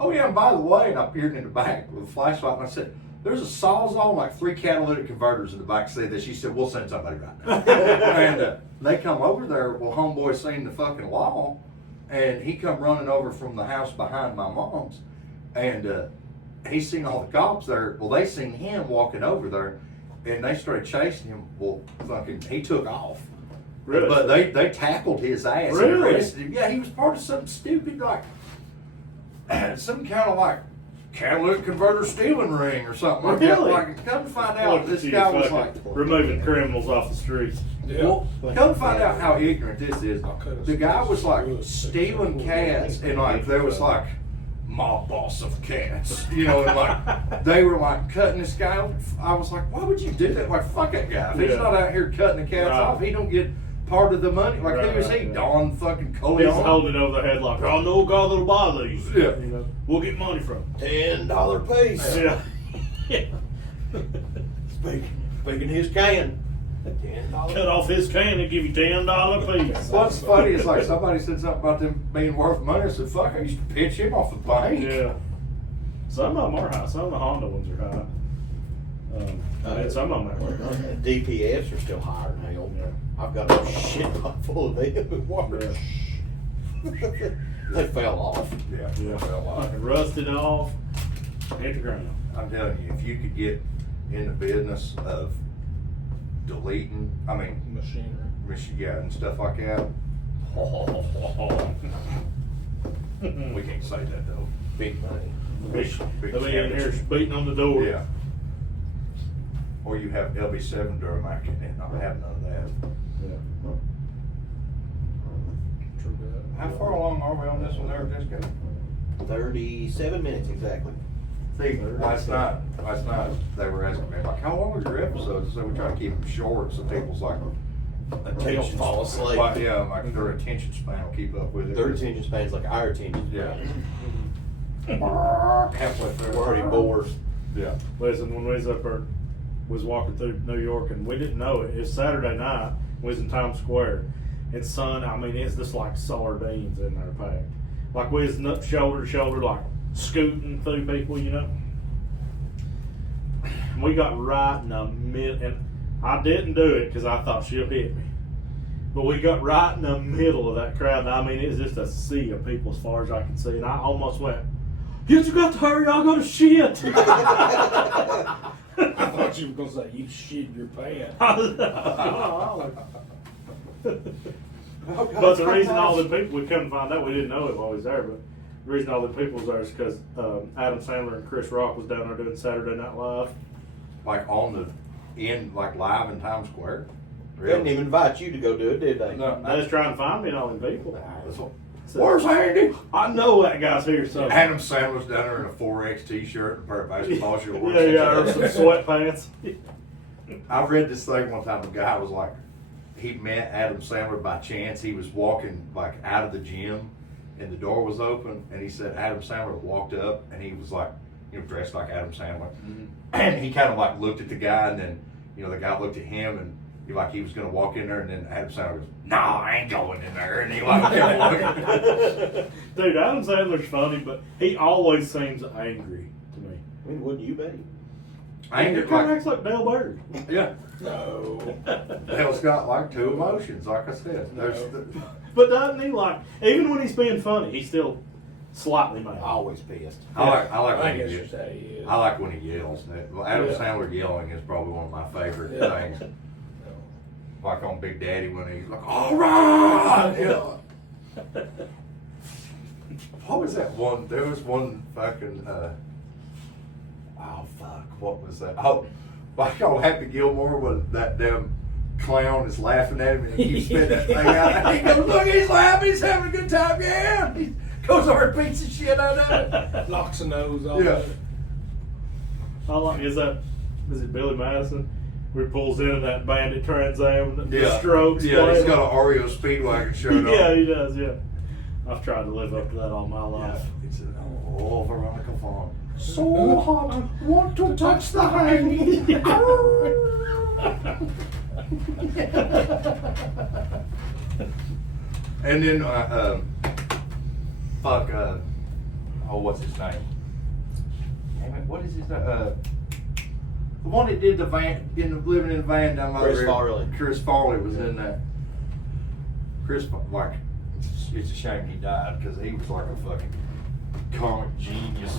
oh yeah, and by the way, and I peered in the back with a flashlight and I said, there's a Sawzall and like 3 catalytic converters in the back seat that she said, we'll send somebody right now. And they come over there. Well, homeboy seen the fucking law, and he come running over from the house behind my mom's. And he seen all the cops there. Well, they seen him walking over there, and they started chasing him. Well, fucking, he took off. Really? But they tackled his ass and Really? arrested him. Yeah, he was part of something stupid, like some kind of like catalytic converter stealing ring or something like that. Really? Like, come to find out, Look, this she's guy was fucking like, removing criminals off the streets. Yeah. well, come find out how ignorant this is. The guy was like stealing cats, and like there was like mob boss of cats, and like they were like cutting this guy off. I was like, why would you do that? Like, fuck that guy. If he's not out here cutting the cats off, he don't get part of the money. Like, who is he? Don fucking He's Coleon. holding it over their head like, I know a guy that'll buy these. Yeah. We'll get money from him. $10 piece. Yeah. Speaking his can. $10. Cut off his can and give you $10 piece. What's funny is like somebody said something about them being worth money. I said, fuck, I used to pitch him off the bank. Yeah. Some of them are high. Some of the Honda ones are high. And some of them are. DPFs are still higher than hell. Yeah. I've got a shit pot full of them. Water. They fell off. Yeah, Yeah. well, Rusted off. Hit the ground. I'm telling you, if you could get in the business of deleting, Machinery. and stuff like that. We can't say that though. Big money. Big They'll be in here cameras. beating on the door. Yeah. Or you have LB7 Duramac and not have none of that. Yeah. True that. How far along are we on this one there, Jessica? 37 minutes exactly. See, last night, they were asking me, like, how long are your episodes? So we try to keep them short so people's like, They don't fall asleep. Like, yeah, like their attention span will keep up with it. Their attention span's like our attention Yeah. span. Halfway through. We're already bored. Yeah. Listen, when we was up there, was walking through New York, and we didn't know it. It was Saturday night. We was in Times Square. And son, I mean, it's just like sardines in there packed. Like we was shoulder to shoulder, like scooting through people, And we got right in the middle, and I didn't do it because I thought she'll hit me. But we got right in the middle of that crowd. And I mean, it was just a sea of people as far as I could see. And I almost went, you got to hurry, I'll go to shit. I thought you were going to say, you shit your pants. But the reason all the people, we couldn't find out, we didn't know it while we was there, but the reason all the people was there is because Adam Sandler and Chris Rock was down there doing Saturday Night Live. Like like live in Times Square? They didn't even invite you to go do it, did they? No. They was trying to find me and all them people. So, Where's Andy? I know that guy's here somewhere. Adam Sandler's down there in a 4X t-shirt and a pair of basketball shorts. Yeah, or some sweatpants. I read this thing one time. The guy was like, he met Adam Sandler by chance. He was walking like out of the gym, and the door was open. And he said Adam Sandler walked up, and he was like, dressed like Adam Sandler. Mm-hmm. And he kind of like looked at the guy, and then the guy looked at him, and he was gonna walk in there, and then Adam Sandler goes, "No, I ain't going in there." And he like kept walking. Dude, Adam Sandler's funny, but he always seems angry to me. I mean, wouldn't you be? Ain't He it kind of like, acts like Dale Bird. yeah. No. Dale's got like two emotions, like I said. There's the, But doesn't he like, even when he's being funny, he's still slightly mad. Always pissed. I like I when think he it's yells. just how he is. I like when he yells. Well, Adam Yeah. Sandler yelling is probably one of my favorite Yeah. things. Like on Big Daddy when he's like, all right! Yeah. What was that one? There was one fucking, oh fuck, what was that? Oh, like on Happy Gilmore when that damn clown is laughing at him and he keeps spitting that thing out. And he goes, look, he's laughing, he's having a good time, yeah! He goes over and beats the shit out of it. Locks a nose all Yeah. over. I like, is it Billy Madison? Where he pulls in that bandit Trans Am, the Yeah. strokes. Yeah, he's playing. got an Oreo Speedwagon shirt on. Yeah, he does, yeah. I've tried to live up to that all my Yeah, life. it's an oh, Veronica Vaughn. So hot, want to touch the hanging. And then, what's his name? Damn it, what is his name? The one that did the van, living in the van down by Chris the river. Farley. Chris Farley was in that. Like, it's a shame he died because he was like a fucking comic genius.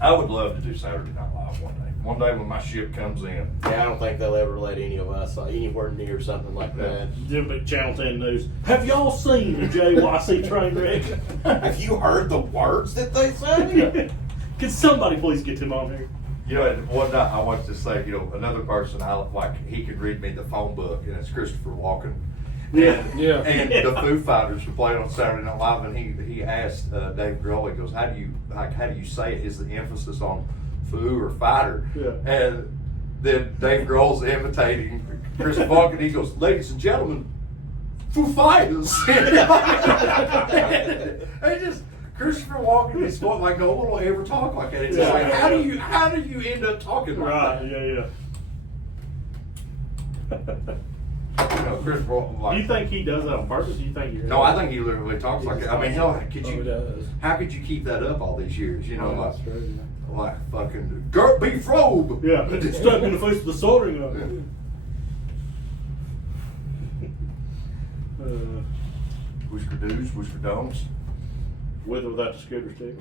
I would love to do Saturday Night Live one day. One day when my ship comes in. Yeah, I don't think they'll ever let any of us anywhere near something like that. Jim Big Channel 10 News. Have y'all seen the JYC Trainwreck? Have you heard the words that they say? Can somebody please get him on here? You know, and one night I wanted to say, another person I like, he could read me the phone book, and it's Christopher Walken. Yeah. Yeah. And the Foo Fighters were playing on Saturday Night Live, and he asked Dave Grohl, he goes, how do you say it? Is the emphasis on Foo or Fighter? Yeah. And then Dave Grohl's imitating Christopher Walken. He goes, ladies and gentlemen, Foo Fighters. And just Christopher Walken is like no one will ever talk like that. It's just like how do you end up talking like Right, that? yeah. Christopher Walken, like, Do you think he does that on purpose? Do you think no, I think he literally talks like that. I mean, hell, could Oh, he you? does. How could you keep that up all these years? You know, Oh, like, that's true, yeah. like fucking Gert Beef Robe. Yeah, stuck in the face of the soldering iron. Whisker do's, whisker don'ts. With or without the scooter stick.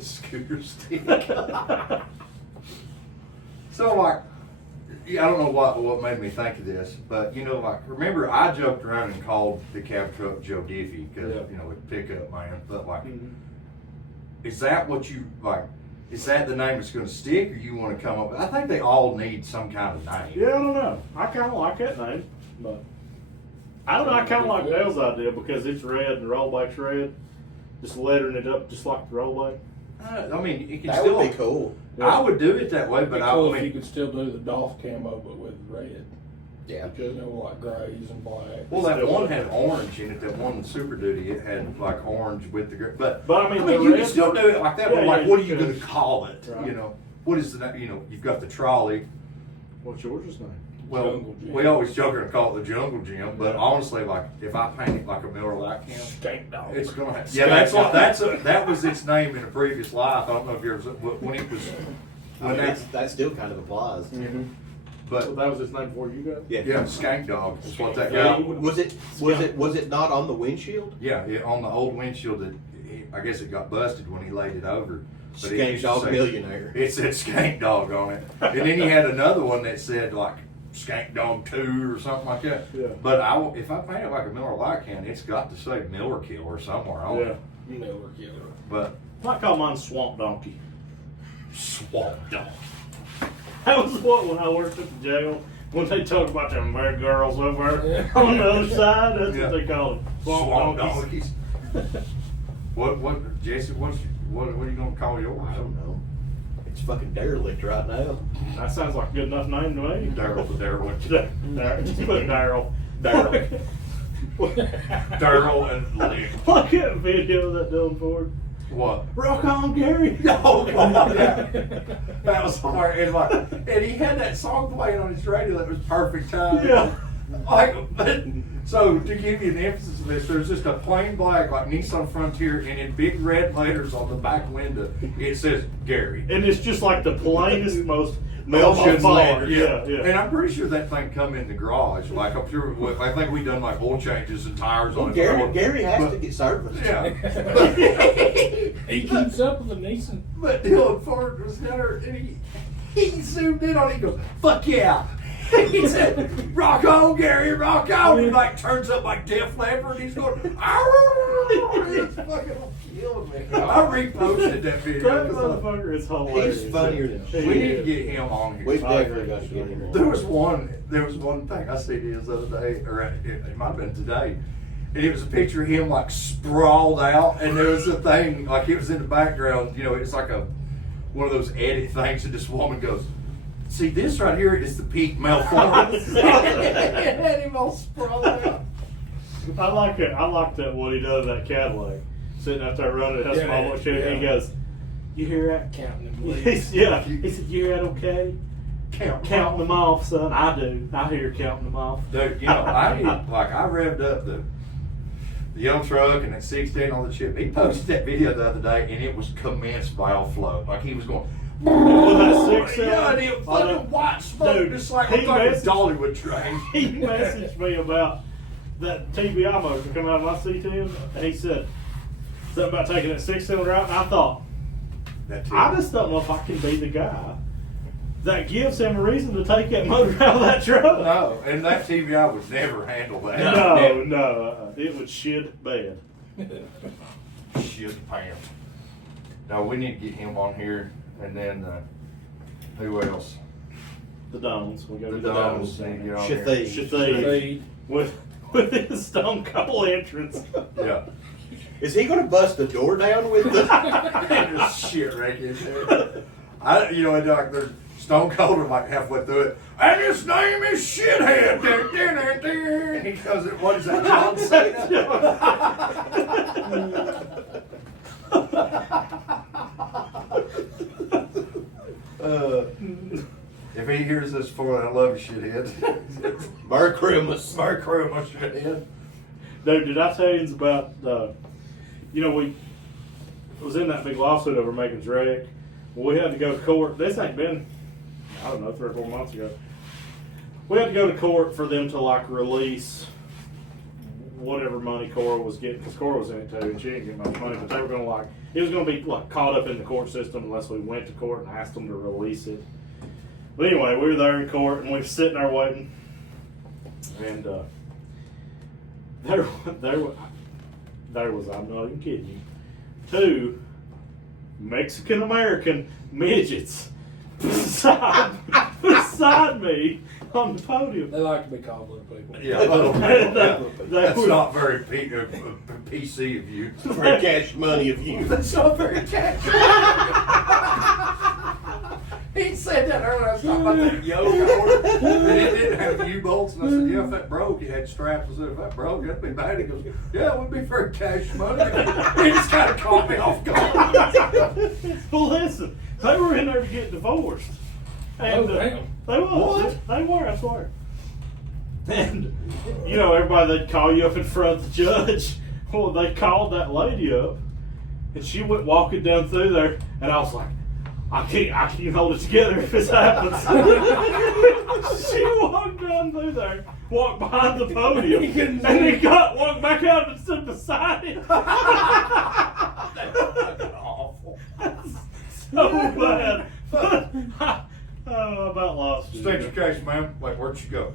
Scooter stick. So like, yeah, I don't know what made me think of this, but like, remember I joked around and called the cab truck Joe Diffie because Yeah. with pickup man, but like, Mhm. is that what you like? Is that the name that's going to stick, or you want to come up? I think they all need some kind of name. Yeah, I don't know. I kind of like that name, but I don't know. I kind of like Dale's idea because it's red and the rollback's red. Just lettering it up just like the rollback. I mean, it can That still. would be cool. I would do it that way, It'd but be I cool if you mean, could still do the Dolph camo, but with red. Yeah. Because they were like grays and black. well, that Still one would. had orange in it. That one Super Duty, it had like orange with the but But I mean, the you can red- still do it like that. Yeah, but like, yeah, what are you you could. going to call it? Right. What is the you've got the trolley. What's yours name? Well, Jungle Gym. we always joke and call it the Jungle Gym, but Yeah. honestly, like if I paint it like a Miller Lite can, Skank dog. it's gonna have. Skank Yeah, that's what dog. that was its name in a previous life. I don't know if you ever when it was I when mean, that, that still kind of applies. So but that was his name before you got? Yeah. yeah, Skank Dog is what that Yeah. guy. Was it not on the windshield? Yeah, on the old windshield that I guess it got busted when he laid it over. But it Skank used to Dog say- Millionaire. It said Skank Dog on it, and then he had another one that said like Skank Dog 2 or something like that. Yeah. But if I paint it like a Miller Lite can, it's got to say Miller Killer somewhere on Yeah. it. Miller killer. But I call mine Swamp Donkey. Swamp Dog. That was what when I worked at the jail. When they talk about them bad girls over there on the other side, that's Yeah. what they call it. Swamp Donkeys. Donkeys. What, Jesse? What are you gonna call yours? I don't know. It's fucking derelict right now. That sounds like a good enough name to me. Daryl the Derelict. Daryl. Just put Daryl. Daryl. Daryl and Lick. Look at a video of that Dylan Ford. What? Rock on, Gary. Oh God! Yeah. That was hilarious. And he had that song playing on his radio that was perfect time. Yeah. Like, but So to give you an emphasis of this, there's just a plain black like Nissan Frontier, and in big red letters on the back window it says Gary. And it's just like the plainest, most Belgian normal leather, bar. yeah. Yeah. And I'm pretty sure that thing come in the garage. Like I'm sure, I think we done like oil changes and tires on it. Gary has But- to get serviced. Yeah. He keeps up with the Nissan. But Dylan Ford was there, and he zoomed in on it. He goes, "Fuck yeah!" He said, "Rock on, Gary, rock on!" He like turns up like Def Leppard. He's going, "Arr!" He's fucking killing me. I reposted that video. That 'cause motherfucker is hilarious. He's funnier than we need to get him on here. We've definitely got to get him on. There was one thing I seen his other day, or it might have been today, and it was a picture of him like sprawled out, and there was a thing like it was in the background. You know, it's like one of those edit things, and this woman goes, "See, this right here is the peak malformance." And had him all sprawled out. I like it. I like that what he does that Cadillac, sitting out there running. That's Yeah, my little shit. yeah. He goes, "You hear that?" Counting them He leaves. said, "You hear that? Okay, Count them off, son." I do. I hear counting them off. Dude, you know, I revved up the young truck and that 16 and all the shit. He posted that video the other day, and it was commenced by all flow. Like he was going. With that 6 Yeah, and it fucking white smoke, Dude, just like he a messaged- Dollywood train. He messaged me about that TBI motor coming out of my C10, and he said something about taking that 6-cylinder out, and I thought, I just don't know if I can be the guy that gives him a reason to take that motor out of that truck. No, and that TBI would never handle that. No, it would shit bad. Shit pants. No, we need to get him on here, and then who else? The Dones. We go to The the Dones Dones. need to get on here. Shatheed. With his Stone Cold entrance. Yeah. Is he going to bust the door down with the? There's shit right in there. You know, Doc, there's Stone Cold like halfway through it, and his name is Shithead. Dun, dun, dun, dun. He goes, "What is that, John Cena?" If he hears this for, I love you, shithead. Merry Christmas. Merry Christmas, shithead. Dude, did I tell you about we was in that big lawsuit over Megan's wreck. Well, we had to go to court. This ain't been, I don't know, 3 or 4 months ago. We had to go to court for them to like release whatever money Cora was getting, because Cora was in it too, and she didn't get much money, but they were going to like, it was going to be like caught up in the court system unless we went to court and asked them to release it. But anyway, we were there in court, and we were sitting there waiting, and there was, I'm not even kidding you, 2 Mexican-American midgets beside me on the podium. They like to be called blue people. Yeah, a little bit. That's were- not very PC of you. For cash money of you. That's not very cash. He said that earlier. I was talking about that yoga order, and it didn't have U-bolts. And I said, "Yeah, if that broke, it had straps." I said, "If that broke, that'd be bad." He goes, "Yeah, it would be for cash money." He just kind of caught me off guard. Well, listen, they were in there to get divorced. And, Oh, damn. They was. What? They were, I swear. And, everybody, they'd call you up in front of the judge. Well, they called that lady up, and she went walking down through there, and I was like, I can't hold it together if this happens. She walked down through there, walked behind the podium, and then walked back out and stood beside him. That's fucking awful. So bad. I about lost it. State your case, ma'am. Like, where'd you go?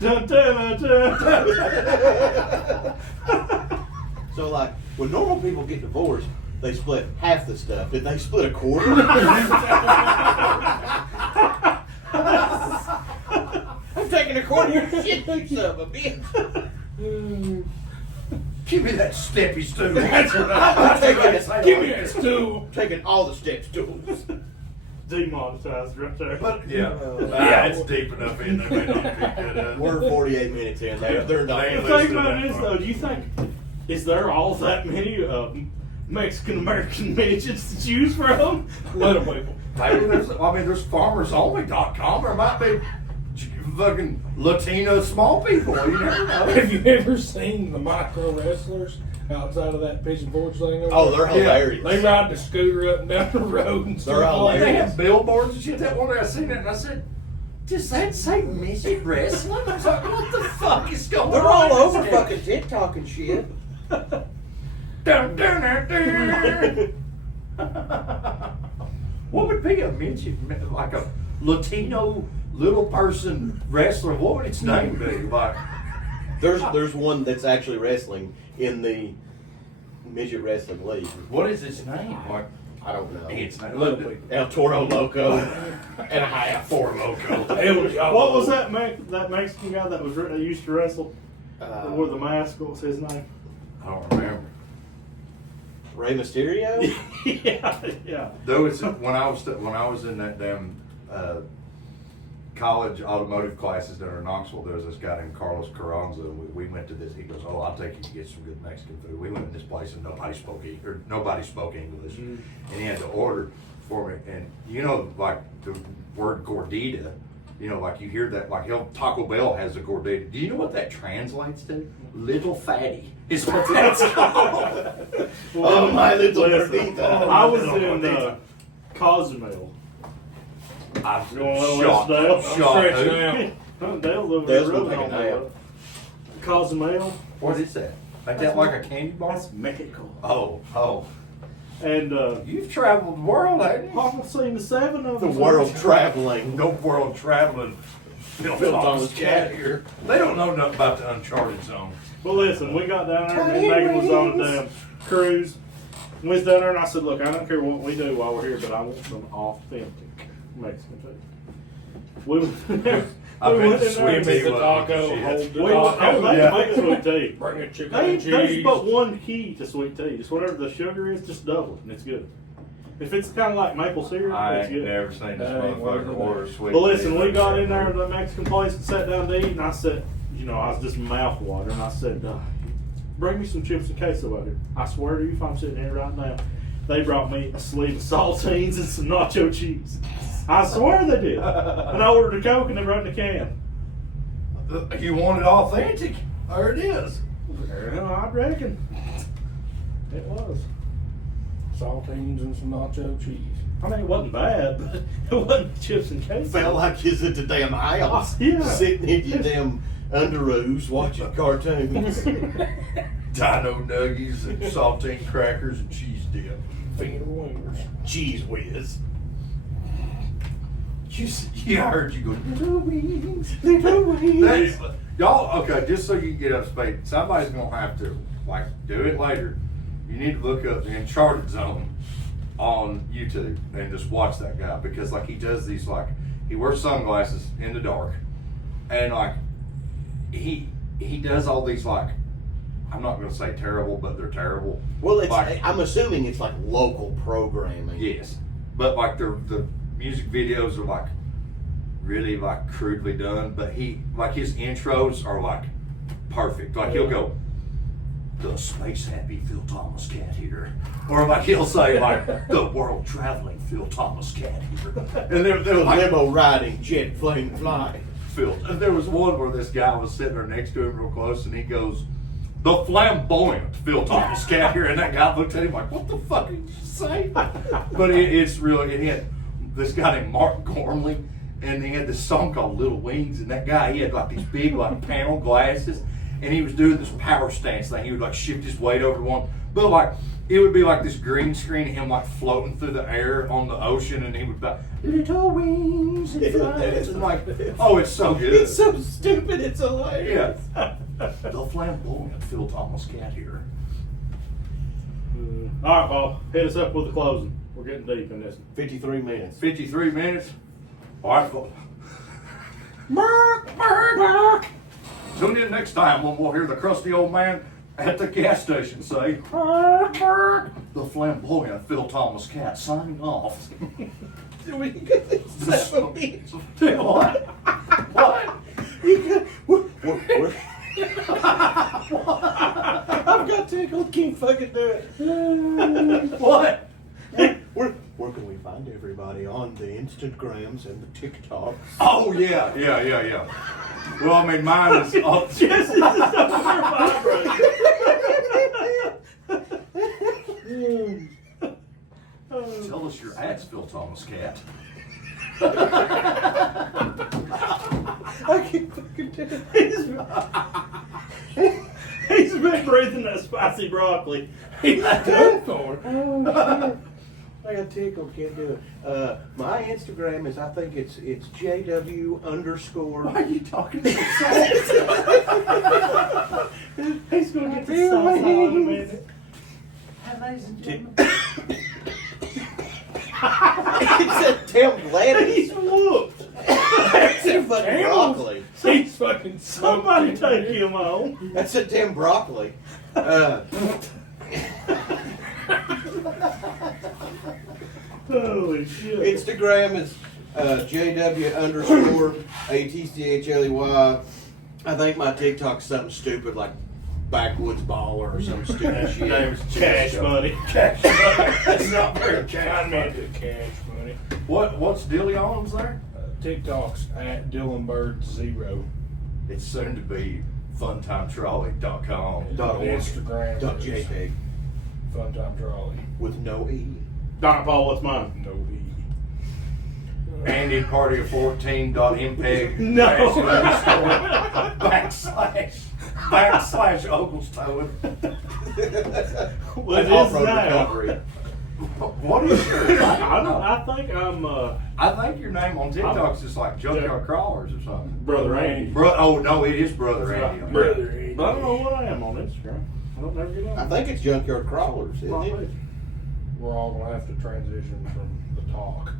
Dun, dun, dun, dun. So like when normal people get divorced, they split half the stuff. Did they split a quarter? I'm taking a quarter of your shit, you son of a bitch. Give me that steppy stool. That's right. Give me that stool. Taking all the steps tools. Demonetized right there. But yeah, it's deep enough in there. They don't pick that up. We're 48 minutes in. They're not. They The listen thing to about that it is, part. though, do you think, is there all that many Mexican-American midgets to choose from? Little people. Maybe there's farmersonly.com. There might be fucking Latino small people. You never know. Have you ever seen the micro wrestlers outside of that pigeon forge thing? Oh, they're hilarious. They ride the scooter up and down the road and stuff. They're like They hilarious. have billboards and shit. That one day I seen it and I said, does that say midget wrestling? I was like, what the fuck is going on? They're all over Isn't it? fucking TikTok and shit. Dun, dun, dun, dun. What would be a midget, like a Latino little person wrestler? What would its name be? Like, There's one that's actually wrestling in the midget wrestling league. what is its name? Like, I don't know. its name. Little people. El Toro Loco and a half. Four Loco. What was that that Mexican guy that used to wrestle? Wore the mask. What was his name? I don't remember. Rey Mysterio? yeah. Though it's when I was in that damn college automotive classes down in Knoxville, there was this guy named Carlos Carranza. We went to this. He goes, "Oh, I'll take you to get some good Mexican food." We went to this place and nobody spoke English, and he had to order for me. And you know, like the word gordita, you know, like you hear that, like Taco Bell has a gordita. Do you know what that translates to? Little fatty is what that's called. Oh, my little Listen, gordita. I was in Cozumel. I'm You want a little less Dale? shocked. Dale's over Dale's there gonna take a rubbing on nap. me. Cozumel. What is that? Like that, like a candy bar? That's Mexico. Oh. And You've traveled the world, haven't you? I've seen the 7 of The them. world traveling. No world traveling. Bill Thomas cat here. They don't know nothing about the uncharted zone. But listen, we got down there and Megan was on a damn cruise. We was down there and I said, look, I don't care what we do while we're here, but I want some authentic Mexican food. We went there. I've been to in there Sweet and- Tea. the taco, Shit. hold the We went taco. there, Yeah. they make sweet tea. Bring a chicken There's and cheese. but one key to sweet tea. Just whatever the sugar is, just double it and it's good. If it's kind of like maple syrup, I it's ain't good. never seen this Hey, what motherfucker is order it? sweet. But listen, tea. we got in there to the Mexican place and sat down to eat, and I said, you know, I was just mouth watering. I said, bring me some chips and queso out here. I swear to you, if I'm sitting here right now, they brought me a sleeve of saltines and some nacho cheese. I swear they did. And I ordered a Coke and they brought in a can. You want it authentic? There it is. Well, I reckon. It was. Saltines and some nacho cheese. I mean, it wasn't bad, but it wasn't chips and queso. Felt like you's at the damn house. Yeah. Sitting in your damn underoos watching cartoons. Dino nuggies and saltine crackers and cheese dip. Finger wingers. Cheese whiz. I heard you go, little wings, little wings. Y'all, okay, just so you get up to speed, somebody's going to have to, like, do it later. You need to look up the Uncharted Zone on YouTube and just watch that guy because, like, he does these, like, he wears sunglasses in the dark and, like, he does all these, like, I'm not going to say terrible, but they're terrible. Well, it's, Like, I'm assuming it's like local programming. yes, but like the music videos are like really like crudely done, but he like his intros are like perfect. Like he'll go, "The space happy Phil Thomas cat here," or like he'll say like, "The world traveling Phil Thomas cat here," and they're like Limo riding, jet plane flying. Phil. And there was one where this guy was sitting there next to him real close, and he goes, "The flamboyant Phil Thomas cat here," and that guy looked at him like, "What the fuck did you say?" But it's really, it had this guy named Mark Gormley, and he had this song called Little Wings, and that guy, he had like these big like panel glasses, and he was doing this power stance thing. He would like shift his weight over to one, but like it would be like this green screen of him like floating through the air on the ocean, and he would be like, "Little wings and flies," and like, oh, it's so good. It's so stupid, it's hilarious. Yeah. The flamboyant Phil Thomas cat here. All right, Paul, hit us up with the closing. We're getting deep in this. 53 minutes. 53 minutes. All right, folks. Mark, Mark, Mark. Tune in next time when we'll hear the crusty old man at the gas station say, "Mark, Mark." The flamboyant Phil Thomas cat signing off. What? What? I've got tickled, can't fucking do it. What? We're Where can we find everybody on the Instagrams and the TikToks? Oh yeah. Well, I mean, mine is. Oh, Yes, this is somewhere vibrant. tell us your ads, Phil Thomas Cat. I can't fucking do it. He's been breathing that spicy broccoli. He's done for. Oh, shit. I got tickled, can't do it. My Instagram is, I think it's JW_. Why are you talking so fast? He's gonna get the sauce out in a minute. Ladies and gentlemen. It's a damn lettuce. He's whooped. That's a fucking broccoli. He's fucking Somebody take him home. That's a damn broccoli. Holy shit. Instagram is JW_ATCHLEY. I think my TikTok's something stupid like backwoods baller or some stupid shit. Name's Cash Money. Cash money. That's not very I cash meant money. to cash money. What's Dilly Arms there? TikTok's at DylanBird0. It's soon to be funtimetrolley.com. Instagram is .jpg Funtime Trolley. with no E. Don Paul, what's mine? No E. AndyParty14.mpeg. No. backslash Ogle's Towing. What is Off-road that? recovery. What is yours? I think I'm I think your name on TikTok's just like Junkyard Crawlers or something. Brother Andy. Oh no, it is Brother Andy. Brother Andy. But I don't know what I am on Instagram. I don't ever get on. I think it's Junkyard Crawlers, isn't Probably. it? We're all gonna have to transition from the talk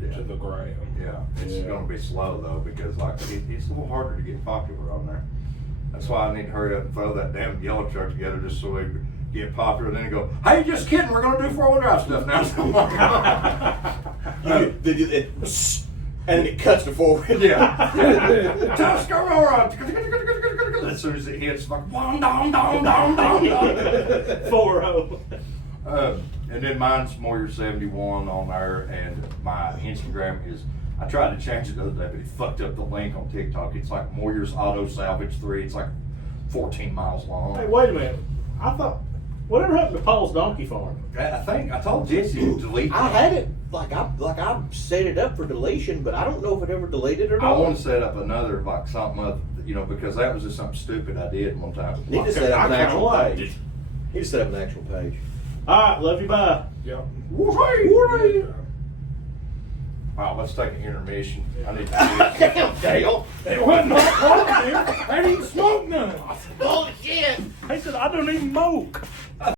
Yeah. to the gram. Yeah, it's Yeah. gonna be slow though because like it's a little harder to get popular on there. That's why I need to hurry up and throw that damn yellow truck together just so we get popular. And then go, hey, just kidding, we're gonna do 4-wheel drive stuff now. And then it cuts to forward. Yeah. Tough go around. As soon as it hits, like, dong, dong, dong, dong, dong, dong. 4-0. And then mine's Moyer71 on there, and my Instagram is, I tried to change it the other day, but it fucked up the link on TikTok. It's like Moyer's Auto Salvage 3. It's like 14 miles long. Hey, wait a minute. I thought, whatever happened to Paul's Donkey Farm? I think I told Jesse to delete I it. had it I set it up for deletion, but I don't know if it ever deleted or I not. want to set up another like something up, because that was just something stupid I did one time. Need to set up an I kinda actual liked page. it. Need to set up an actual page. All right, love you, bye. Yep. Wow, let's take an intermission. I need to. Damn, Dale. It wasn't my fault, man. I didn't smoke none. Bullshit. He said, I don't even smoke.